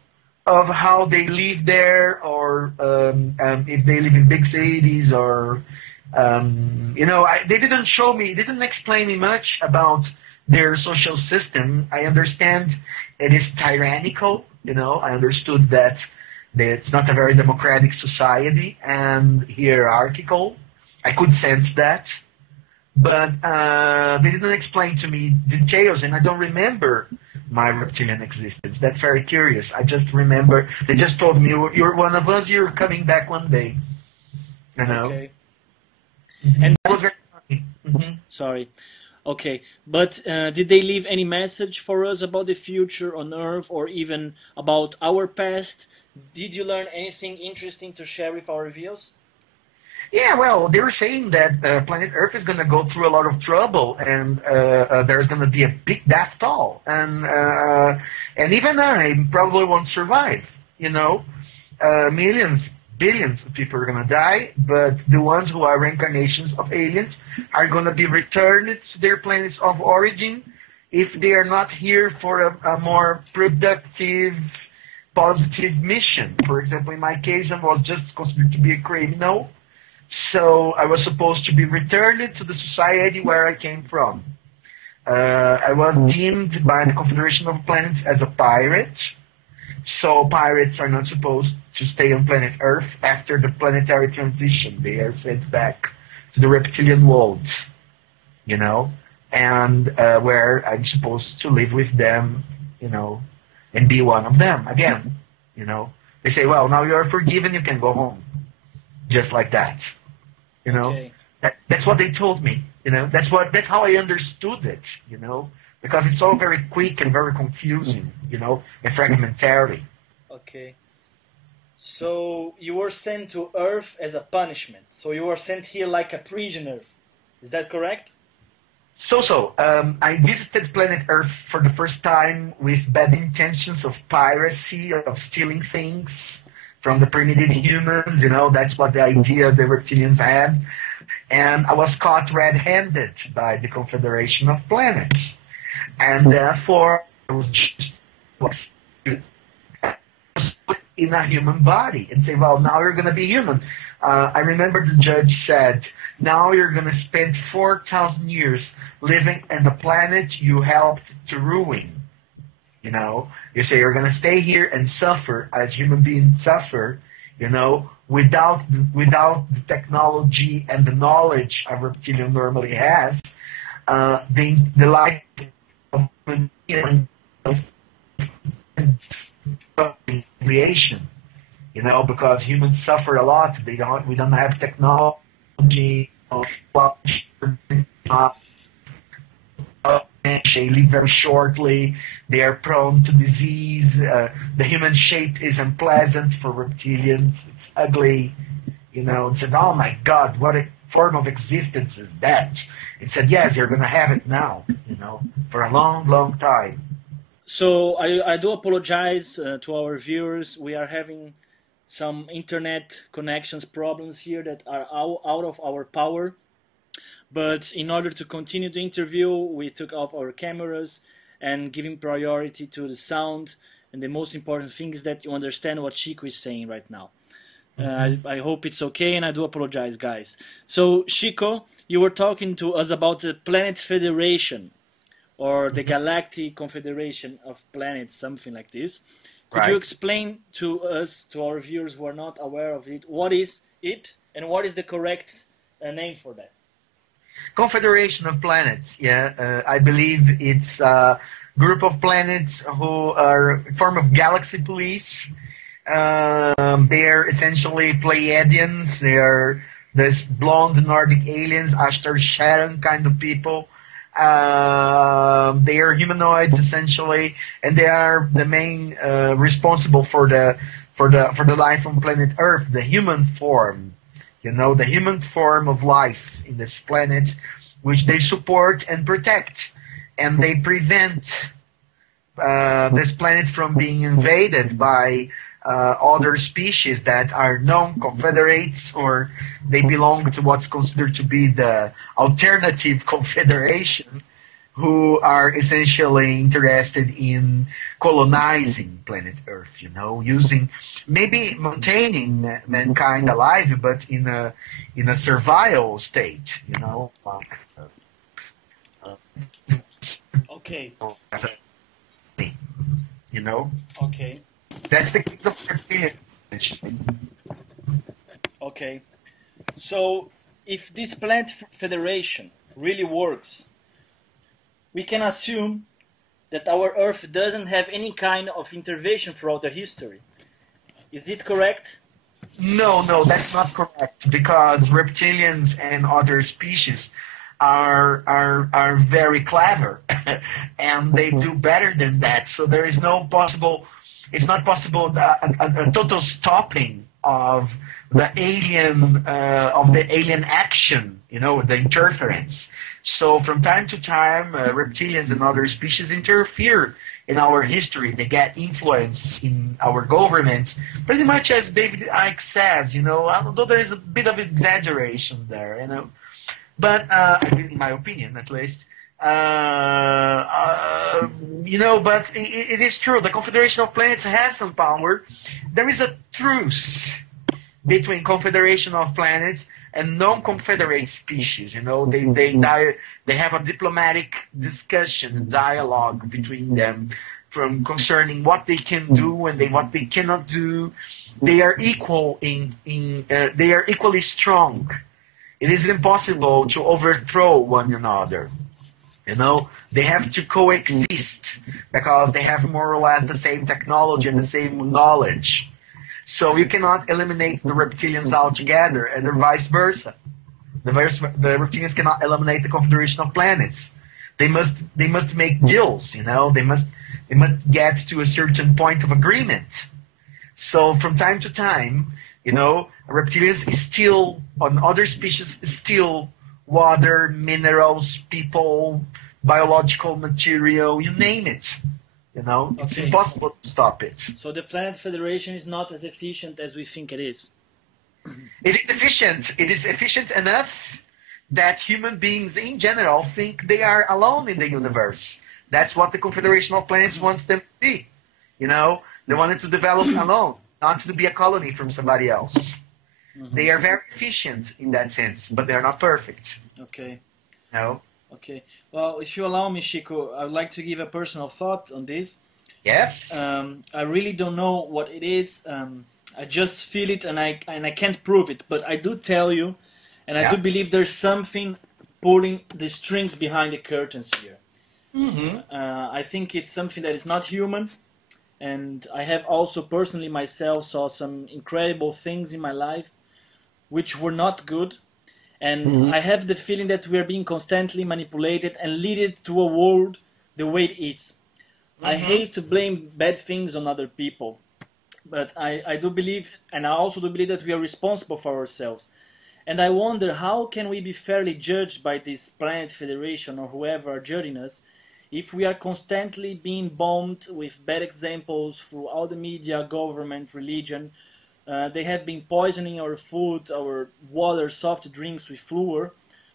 of how they live there, or if they live in big cities, or you know, they didn't show me, didn't explain me much about their social system. I understand it is tyrannical. You know, I understood that it's not a very democratic society and hierarchical. I could sense that. But they didn't explain to me details, and I don't remember my reptilian existence. That's very curious. I just remember they just told me, you're one of us, you're coming back one day. You know? Okay. Mm-hmm. And that was very funny. Mm-hmm. Sorry. Okay, but did they leave any message for us about the future on Earth or even about our past? Did you learn anything interesting to share with our viewers? Yeah, well, they were saying that planet Earth is going to go through a lot of trouble, and there's going to be a big death toll, and even I probably won't survive. You know, millions, billions of people are going to die, but the ones who are reincarnations of aliens are going to be returned to their planets of origin if they are not here for a more productive, positive mission. For example, in my case, I was just considered to be a criminal. So I was supposed to be returned to the society where I came from. I was deemed by the Confederation of Planets as a pirate. So pirates are not supposed to stay on planet Earth after the planetary transition. They are sent back to the reptilian world, you know, and where I'm supposed to live with them, you know, and be one of them again, you know. They say, well, now you're forgiven, you can go home. Just like that, you know. Okay. That's what they told me, you know. That's how I understood it, you know, because it's all very quick and very confusing, you know, and fragmentary. Okay. So you were sent to Earth as a punishment. So you were sent here like a prisoner. Is that correct? I visited planet Earth for the first time with bad intentions of piracy, of stealing things from the primitive humans, you know, that's what the idea the reptilians had. And I was caught red-handed by the Confederation of Planets. And therefore, I was put in a human body and say, well, now you're going to be human. I remember the judge said, now you're going to spend 4,000 years living in the planet you helped to ruin. You know, you say you're going to stay here and suffer as human beings suffer, you know, without the technology and the knowledge a reptilian normally has, the life of creation, you know, because humans suffer a lot. We don't have technology. They live very shortly. They are prone to disease. The human shape is unpleasant for reptilians. It's ugly, you know. And said, "Oh my God, what a form of existence is that?" It said, "Yes, you're going to have it now, you know, for a long, long time." So I do apologize to our viewers. We are having some internet connections problems here that are out of our power. But in order to continue the interview, we took off our cameras and giving priority to the sound. And the most important thing is that you understand what Chico is saying right now. I hope it's okay, and I do apologize, guys. So, Chico, you were talking to us about the Planet Federation, or the Galactic Confederation of Planets, something like this. Could you explain to us, to our viewers who are not aware of it, what is it, and what is the correct name for that? Confederation of Planets, yeah. I believe it's a group of planets who are a form of galaxy police. They're essentially Pleiadians. They are this blonde Nordic aliens, Ashtar Sharon kind of people. They are humanoids essentially, and they are the main responsible for the life on planet Earth, the human form. You know, the human form of life in this planet, which they support and protect, and they prevent this planet from being invaded by other species that are non-confederates, or they belong to what's considered to be the alternative confederation, who are essentially interested in colonizing planet Earth, you know, using, maybe maintaining mankind alive, but in a survival state, you know. Okay. You know? Okay. That's the case of reptilians, essentially. Okay. So, if this Planet Federation really works, we can assume that our Earth doesn't have any kind of intervention throughout the history. Is it correct? No, that's not correct, because reptilians and other species are very clever, and they do better than that. So there is no possible. It's not possible a total stopping of the alien action, you know, the interference. So from time to time, reptilians and other species interfere in our history. They get influence in our government, pretty much as David Icke says, you know, although there is a bit of exaggeration there, you know. But, in my opinion, at least, you know, but it is true. The Confederation of Planets has some power. There is a truce between Confederation of Planets and non-confederate species. You know, they have a diplomatic discussion, dialogue between them, from concerning what they can do and what they cannot do. They are equal they are equally strong. It is impossible to overthrow one another. You know, they have to coexist because they have more or less the same technology and the same knowledge. So you cannot eliminate the reptilians altogether, and vice versa. The reptilians cannot eliminate the Confederation of Planets. They must make deals. You know, they must get to a certain point of agreement. So from time to time, you know, reptilians steal on other species, steal water, minerals, people, biological material, you name it. You know, it's impossible to stop it. So the Planet Federation is not as efficient as we think it is. It is efficient. It is efficient enough that human beings in general think they are alone in the universe. That's what the Confederation of Planets wants them to be. You know, they wanted to develop alone, not to be a colony from somebody else. They are very efficient in that sense, but they're not perfect. Okay. No. Okay. Well, if you allow me, Chico, I would like to give a personal thought on this. Yes. I really don't know what it is. I just feel it, and I can't prove it. But I do tell you, and I do believe there's something pulling the strings behind the curtains here. I think it's something that is not human. And I have also personally myself saw some incredible things in my life which were not good. And I have the feeling that we are being constantly manipulated and led to a world the way it is. I hate to blame bad things on other people, but I do believe, and I also do believe that we are responsible for ourselves. And I wonder, how can we be fairly judged by this Planet Federation or whoever are judging us if we are constantly being bombed with bad examples through all the media, government, religion? They have been poisoning our food, our water, soft drinks with fluor,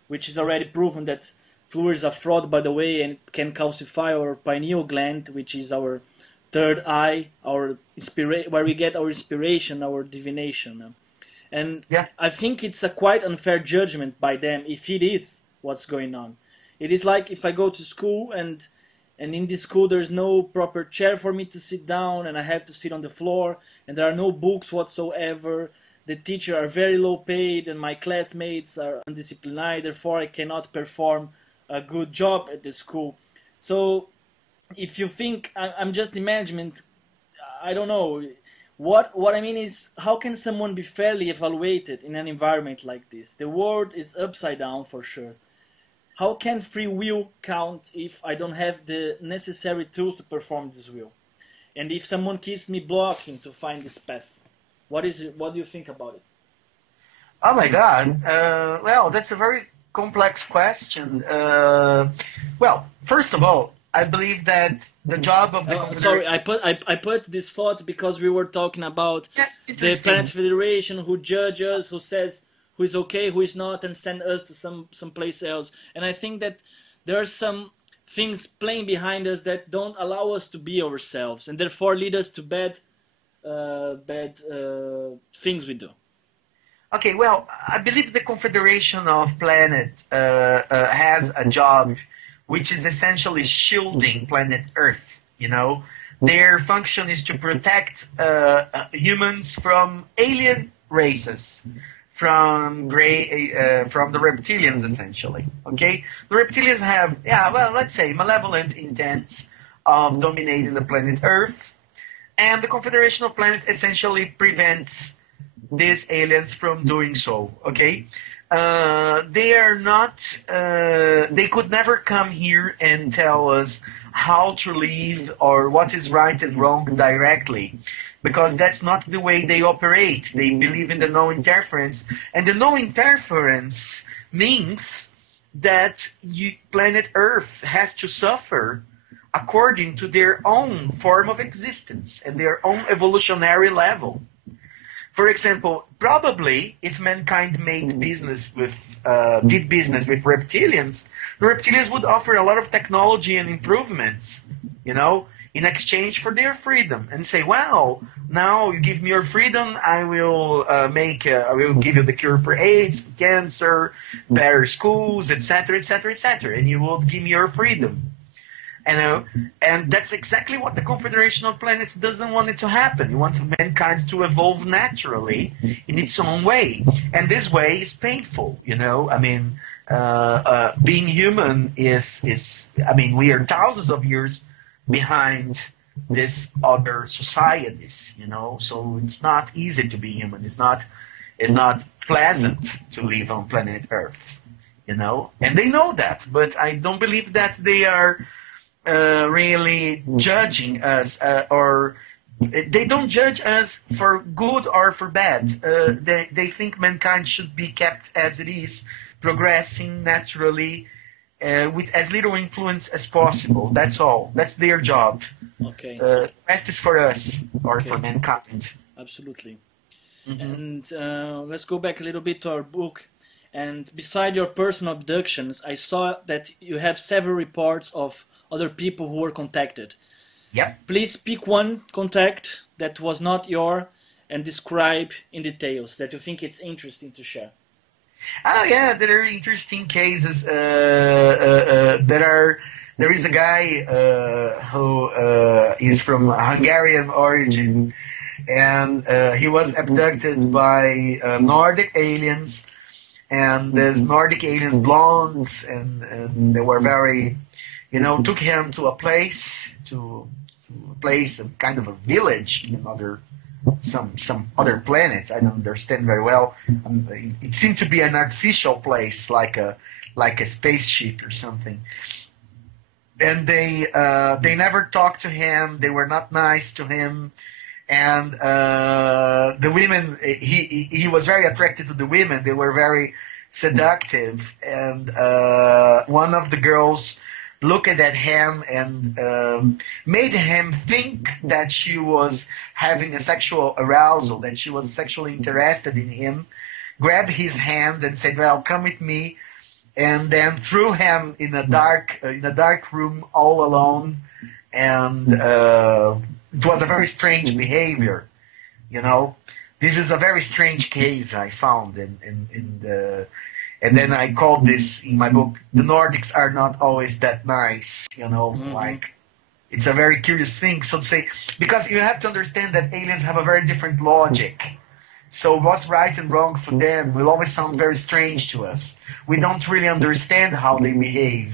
which is already proven that fluor is a fraud, by the way, and it can calcify our pineal gland, which is our third eye, where we get our inspiration, our divination. And I think it's a quite unfair judgment by them if it is what's going on. It is like if I go to school and in this school there's no proper chair for me to sit down and I have to sit on the floor and there are no books whatsoever. The teachers are very low paid and my classmates are undisciplined, therefore I cannot perform a good job at the school. So if you think I'm just the management, I don't know. What I mean is, how can someone be fairly evaluated in an environment like this? The world is upside down for sure. How can free will count if I don't have the necessary tools to perform this will? And if someone keeps me blocking to find this path? What do you think about it? Oh my God. Well, that's a very complex question. Well, first of all, I believe that the job of the sorry, I put this thought because we were talking about the Planet Federation who judges, who says who is okay, who is not, and send us to some place else. And I think that there are some things playing behind us that don't allow us to be ourselves, and therefore lead us to bad things we do. Okay, well, I believe the Confederation of Planets has a job which is essentially shielding planet Earth, you know. Their function is to protect humans from alien races, from the reptilians, essentially, okay? The reptilians have, let's say, malevolent intents of dominating the planet Earth, and the Confederation of Planets essentially prevents these aliens from doing so, okay? They are not, they could never come here and tell us how to live or what is right and wrong directly, because that's not the way they operate. They believe in the no interference, and the no interference means that planet Earth has to suffer according to their own form of existence and their own evolutionary level. For example, probably if mankind made business with, did business with reptilians, the reptilians would offer a lot of technology and improvements, you know, in exchange for their freedom, and say, well, now you give me your freedom, I will I will give you the cure for AIDS, cancer, better schools, etc., etc., etc., and you will give me your freedom. You know, and that's exactly what the Confederation of Planets doesn't want it to happen. It wants mankind to evolve naturally in its own way, and this way is painful. You know, I mean, being human is I mean, we are thousands of years behind these other societies. You know, so it's not easy to be human. It's not pleasant to live on planet Earth. You know, and they know that, but I don't believe that they are really judging us, or they don't judge us for good or for bad. They think mankind should be kept as it is, progressing naturally, with as little influence as possible. That's all. That's their job. Okay. The rest is for us, or for mankind. Absolutely. Mm-hmm. And let's go back a little bit to our book. And beside your personal abductions, I saw that you have several reports of other people who were contacted. Yep. Please pick one contact that was not your and describe in details that you think it's interesting to share. Oh yeah, there are interesting cases. There is a guy who is from Hungarian origin, and he was abducted by Nordic aliens. And these Nordic aliens, blondes, and they were very, you know, took him to a place, kind of a village in some other planets. I don't understand very well. It seemed to be an artificial place, like a spaceship or something. And they never talked to him. They were not nice to him. And the women, he was very attracted to the women. They were very seductive. And one of the girls looked at him and made him think that she was having a sexual arousal, that she was sexually interested in him, grabbed his hand and said, well, come with me, and then threw him in a dark room all alone. And it was a very strange behavior, you know. This is a very strange case I found and then I called this in my book, the Nordics are not always that nice, you know, like, it's a very curious thing, so to say, because you have to understand that aliens have a very different logic. So what's right and wrong for them will always sound very strange to us. We don't really understand how they behave.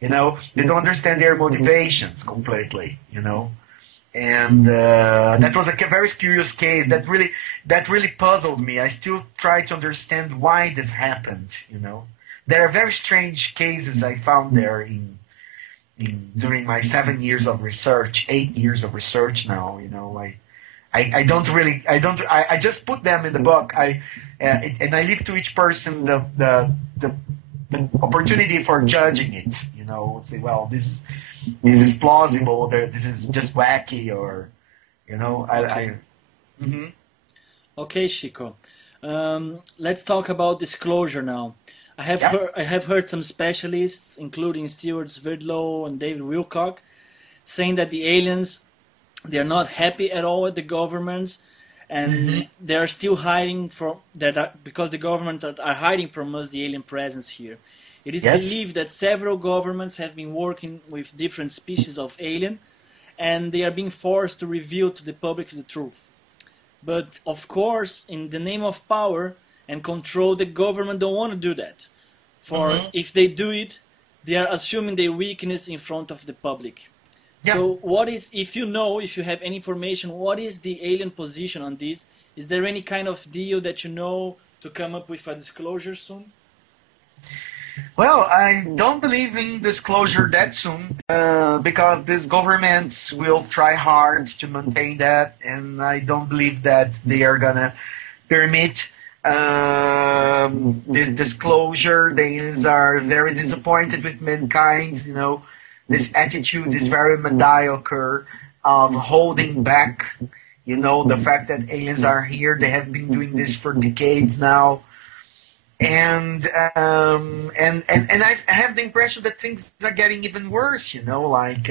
You know, they don't understand their motivations completely, you know. And that was a very curious case that really puzzled me. I still try to understand why this happened, you know. There are very strange cases I found there during my 7 years of research, 8 years of research now, you know. I just put them in the book. And I leave to each person the opportunity for judging it, you know, say, well, this is plausible, this is just wacky, or, you know, Okay. Okay, Chico. Let's talk about disclosure now. I have heard some specialists, including Stuart Sverdlow and David Wilcock, saying that the aliens, they're not happy at all with the governments, and they are still hiding because the governments are hiding from us the alien presence here. It is believed that several governments have been working with different species of alien, and they are being forced to reveal to the public the truth. But of course, in the name of power and control, the government don't want to do that. For if they do it, they are assuming their weakness in front of the public. Yeah. So what is, if you know, if you have any information, what is the alien position on this? Is there any kind of deal that you know to come up with a disclosure soon? Well, I don't believe in disclosure that soon because these governments will try hard to maintain that, and I don't believe that they are gonna permit this disclosure. The aliens are very disappointed with mankind. You know, this attitude is very mediocre of holding back. You know, the fact that aliens are here, they have been doing this for decades now. And I have the impression that things are getting even worse. You know, like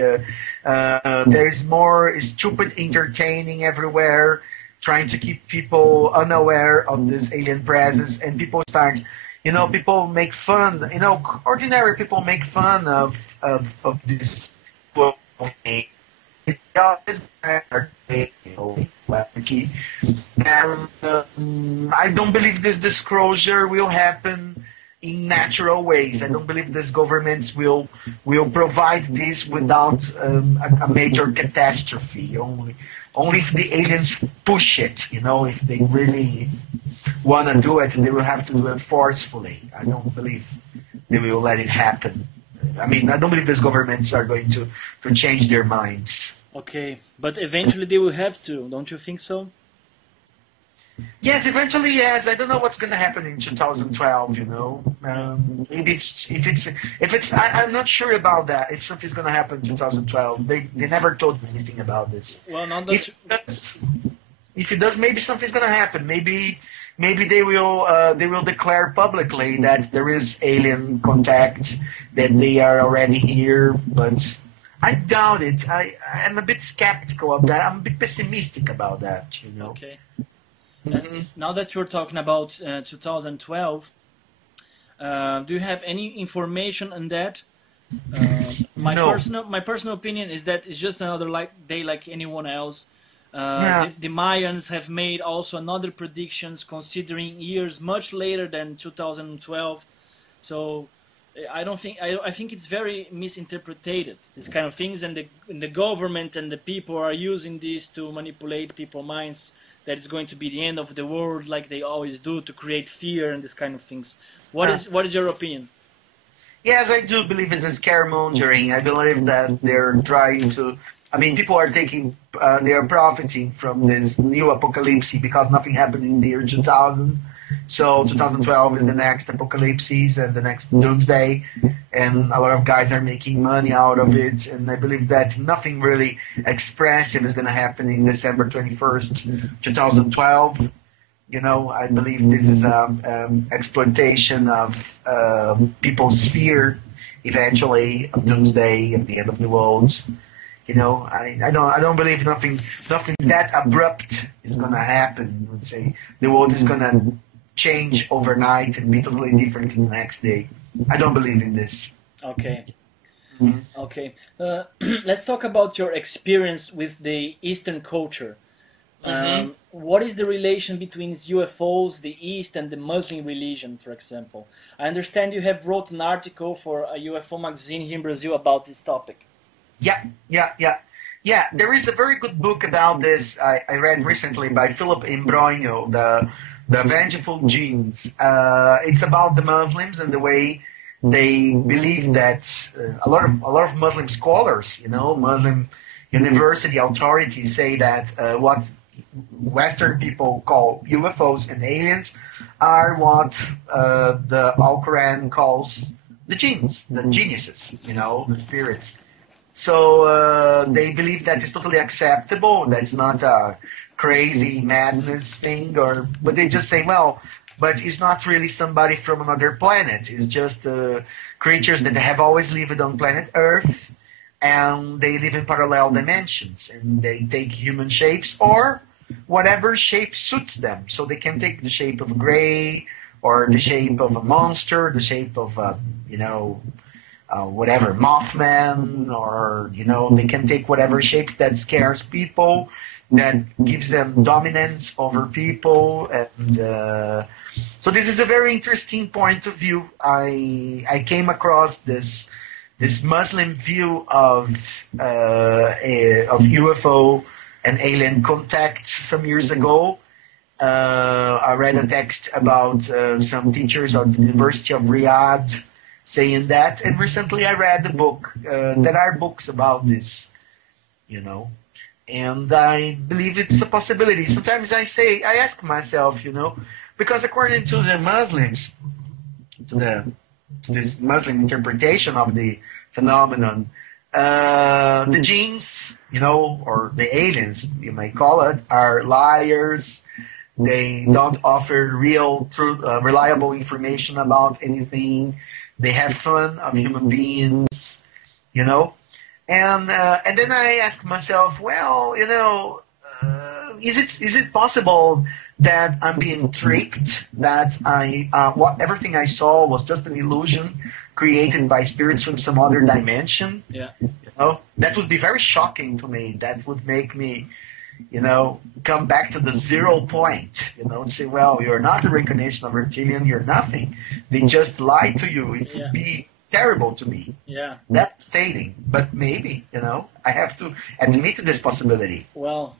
there's more stupid entertaining everywhere, trying to keep people unaware of this alien presence, and people start, you know, people make fun. You know, ordinary people make fun of this. And I don't believe this disclosure will happen in natural ways. I don't believe these governments will provide this without a major catastrophe. Only if the aliens push it, you know, if they really want to do it, they will have to do it forcefully. I don't believe they will let it happen. I mean, I don't believe these governments are going to change their minds. Okay, but eventually they will have to, don't you think so? Yes, eventually, yes. I don't know what's going to happen in 2012. You know, maybe I'm not sure about that. If something's going to happen in 2012, they never told me anything about this. Well, not that. If it does, maybe something's going to happen. Maybe they will declare publicly that there is alien contact, that they are already here, but I doubt it. I'm a bit skeptical of that. I'm a bit pessimistic about that. You know. Okay. Now that you're talking about 2012, do you have any information on that? My personal opinion is that it's just another day like anyone else. The Mayans have made also another predictions considering years much later than 2012. So I don't think I think it's very misinterpreted, this kind of things, and the government and the people are using this to manipulate people's minds that it's going to be the end of the world, like they always do, to create fear and this kind of things. What is your opinion? Yes, I do believe it's scaremongering. I believe that they're trying to. I mean, people are they are profiting from this new apocalypse because nothing happened in the year 2000. So 2012 is the next apocalypse and the next doomsday, and a lot of guys are making money out of it. And I believe that nothing really expressive is going to happen in December 21st, 2012. You know, I believe this is exploitation of people's fear, eventually, of doomsday, of the end of the world. You know, I don't believe nothing that abrupt is going to happen. I would say the world is going to change overnight and be totally different in the next day. I don't believe in this. Okay. Okay. Let's talk about your experience with the Eastern culture. What is the relation between UFOs, the East, and the Muslim religion, for example? I understand you have wrote an article for a UFO magazine here in Brazil about this topic. Yeah. There is a very good book about this I read recently by Philip Embronho, the Vengeful Genes. It's about the Muslims and the way they believe that a lot of Muslim scholars, you know, Muslim university authorities say that what Western people call UFOs and aliens are what the Al-Quran calls the jinns, the geniuses, you know, the spirits. So they believe that it's totally acceptable. That's not a crazy madness thing, but they just say, well, but it's not really somebody from another planet. It's just creatures that have always lived on planet Earth, and they live in parallel dimensions, and they take human shapes or whatever shape suits them. So they can take the shape of a gray, or the shape of a monster, the shape of whatever, Mothman, or, you know, they can take whatever shape that scares people, that gives them dominance over people, and so this is a very interesting point of view. I came across this this Muslim view of UFO and alien contact some years ago. I read a text about some teachers of the University of Riyadh saying that, and recently I read a book. There are books about this, you know, and I believe it's a possibility. Sometimes I ask myself, you know, because according to the Muslims, to this Muslim interpretation of the phenomenon, the genes, you know, or the aliens, you may call it, are liars. They don't offer real, true, reliable information about anything. They have fun of human beings, you know. And then I ask myself, well, you know, is it possible that I'm being tricked? That everything I saw was just an illusion created by spirits from some other dimension? Yeah. You know, that would be very shocking to me. That would make me, you know, come back to the 0 point, you know, and say, well, you're not a reincarnation of reptilian, you're nothing. They just lied to you. It would be terrible to me. Yeah. Devastating. But maybe, you know, I have to admit this possibility. Well,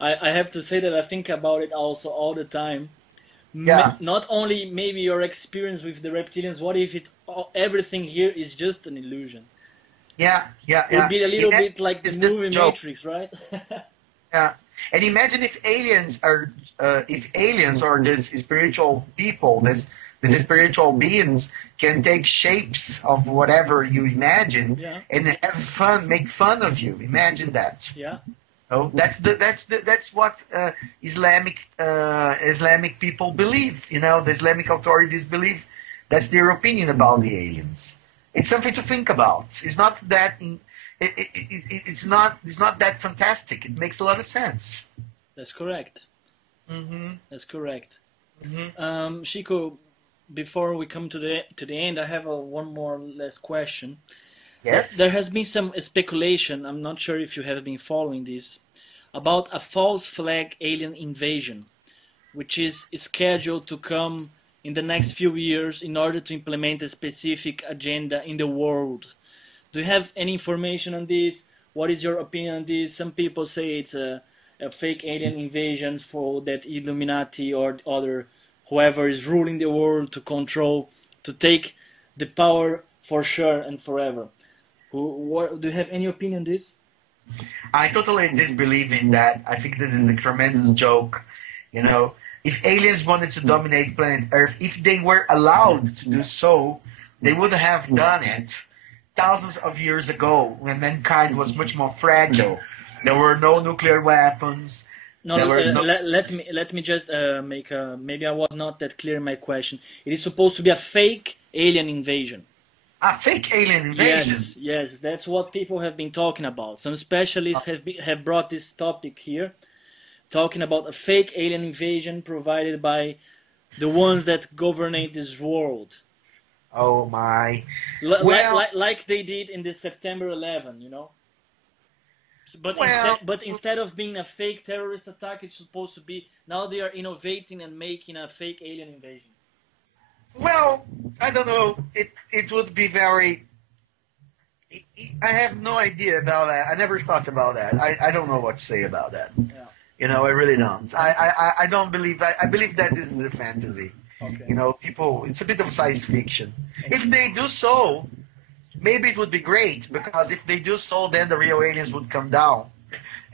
I have to say that I think about it also all the time. Yeah. Not only maybe your experience with the reptilians, what if everything here is just an illusion? Yeah. It would be a little bit like the movie Matrix, right? Yeah, and imagine if aliens or these spiritual people, these spiritual beings can take shapes of whatever you imagine and have fun, make fun of you. Imagine that. Yeah. Oh, that's what Islamic people believe. You know, the Islamic authorities believe. That's their opinion about the aliens. It's something to think about. It's not that. It's not that fantastic. It makes a lot of sense. That's correct. Mm-hmm. That's correct. Mm-hmm. Chico, before we come to the end, I have one more last question. Yes. There has been some speculation. I'm not sure if you have been following this about a false flag alien invasion, which is scheduled to come in the next few years in order to implement a specific agenda in the world. Do you have any information on this? What is your opinion on this? Some people say it's a fake alien invasion for that Illuminati or other whoever is ruling the world to control, to take the power for sure and forever. Do you have any opinion on this? I totally disbelieve in that. I think this is a tremendous joke. You know, if aliens wanted to dominate planet Earth, if they were allowed to do so, they would have done it thousands of years ago, when mankind was much more fragile. There were no nuclear weapons. Let me just make maybe I was not that clear in my question. It is supposed to be a fake alien invasion. A fake alien invasion? Yes, that's what people have been talking about. Some specialists have brought this topic here, talking about a fake alien invasion provided by the ones that govern this world. Oh my! Like they did in the September 11, you know. But instead of being a fake terrorist attack, it's supposed to be now they are innovating and making a fake alien invasion. Well, I don't know. It would be very. I have no idea about that. I never thought about that. I don't know what to say about that. Yeah. You know, I really don't. I don't believe. I believe that this is a fantasy. Okay. You know, people, it's a bit of science fiction. If they do so, maybe it would be great, because if they do so, then the real aliens would come down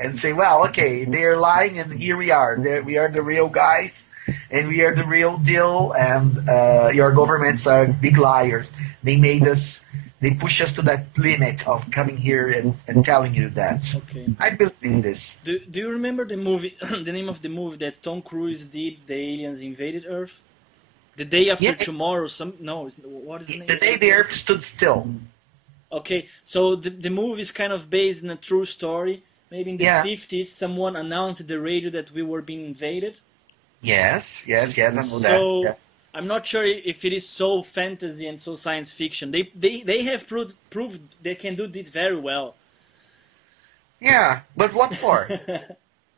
and say, well, okay, they're lying and here we are. We are the real guys and we are the real deal, and your governments are big liars. They push us to that limit of coming here and telling you that. Okay. I believe in this. Do you remember the movie, the name of the movie that Tom Cruise did, The Aliens Invaded Earth? The Day After Tomorrow, what is the name? The Day the Earth Stood Still. Okay, so the movie is kind of based on a true story. Maybe in the 50s, someone announced at the radio that we were being invaded. Yes, I know that. So Yeah. I'm not sure if it is so fantasy and so science fiction. They have proved they can do it very well. Yeah, but what for?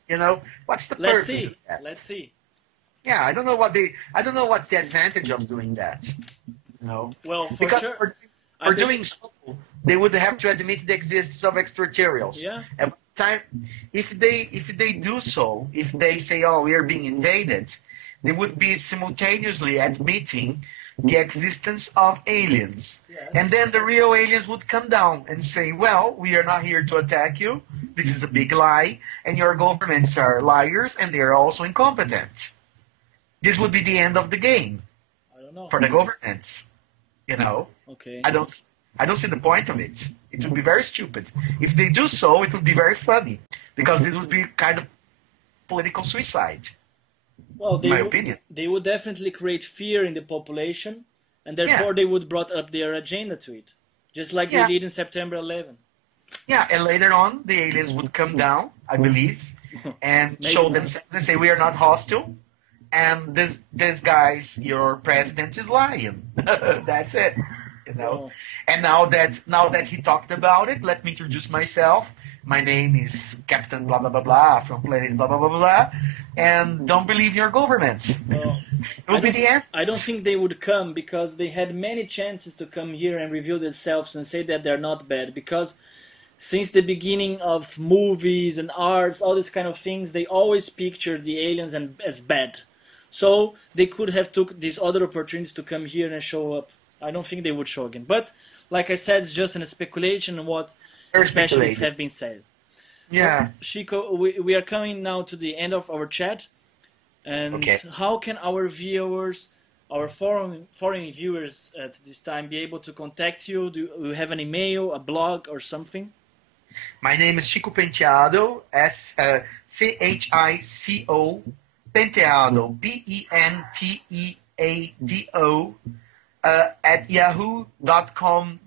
You know, what's the purpose of that? Let's see. Yeah, I don't know what's the advantage of doing that. You know? Well, for sure. For doing so, they would have to admit the existence of extraterrestrials. Yeah. At the time, if they do so, if they say, "Oh, we are being invaded," they would be simultaneously admitting the existence of aliens. Yes. And then the real aliens would come down and say, "Well, we are not here to attack you. This is a big lie, and your governments are liars, and they are also incompetent." This would be the end of the game. I don't know. For the governments. You know? Okay. I don't see the point of it. It would be very stupid. If they do so, it would be very funny, because this would be kind of political suicide. Well, in my opinion. They would definitely create fear in the population, and therefore they would brought up their agenda to it, just like they did in September 11. Yeah, and later on, the aliens would come down, I believe, and show themselves and say, "We are not hostile, and this guy's, your president is lying." That's it. You know. Wow. And now that he talked about it, let me introduce myself. My name is Captain blah blah blah blah from planet blah blah blah blah, and don't believe your government. Well, It will be the end. I don't think they would come, because they had many chances to come here and reveal themselves and say that they're not bad, because since the beginning of movies and arts, all these kind of things, they always picture the aliens as bad. So they could have took these other opportunities to come here and show up. I don't think they would show again. But like I said, it's just a speculation on what specialists have been said. Yeah. So, Chico, we are coming now to the end of our chat. And how can our viewers, our foreign viewers at this time, be able to contact you? Do you have an email, a blog, or something? My name is Chico Penteado, Chico Penteado, Penteado, at yahoo.com.br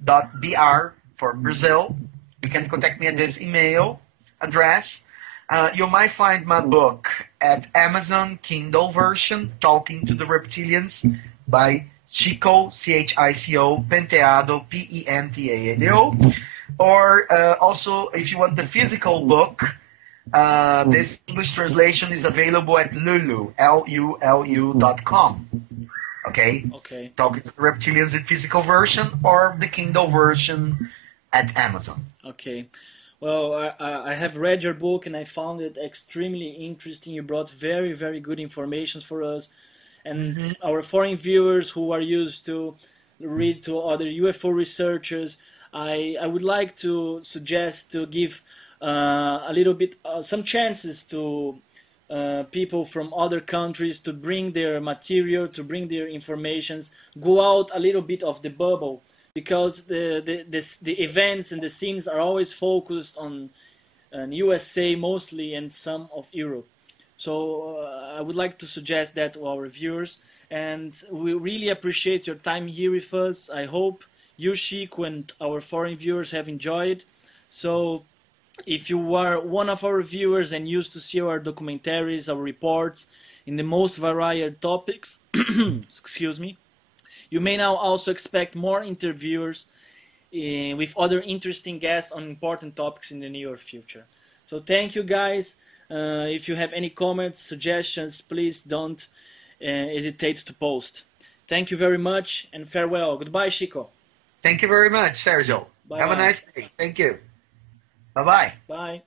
for Brazil. You can contact me at this email address. You might find my book at Amazon Kindle version, Talking to the Reptilians, by Chico, Chico Penteado, Penteado. Or also, if you want the physical book, this English translation is available at Lulu, Lulu.com. Okay? Talking to the Reptilians in physical version, or the Kindle version at Amazon. Okay. Well, I have read your book and I found it extremely interesting. You brought very, very good information for us. And our foreign viewers who are used to read to other UFO researchers, I would like to suggest to give a little bit, some chances to people from other countries to bring their material, to bring their informations, go out a little bit of the bubble, because the events and the scenes are always focused on USA mostly and some of Europe. So I would like to suggest that to our viewers, and we really appreciate your time here with us. I hope you, Chico, and our foreign viewers have enjoyed. So if you are one of our viewers and used to see our documentaries, our reports in the most varied topics, excuse me, you may now also expect more interviewers with other interesting guests on important topics in the near future. So thank you, guys. If you have any comments, suggestions, please don't hesitate to post. Thank you very much and farewell. Goodbye, Chico. Thank you very much, Sergio. Bye. Have a nice day. Thank you. Bye-bye. Bye.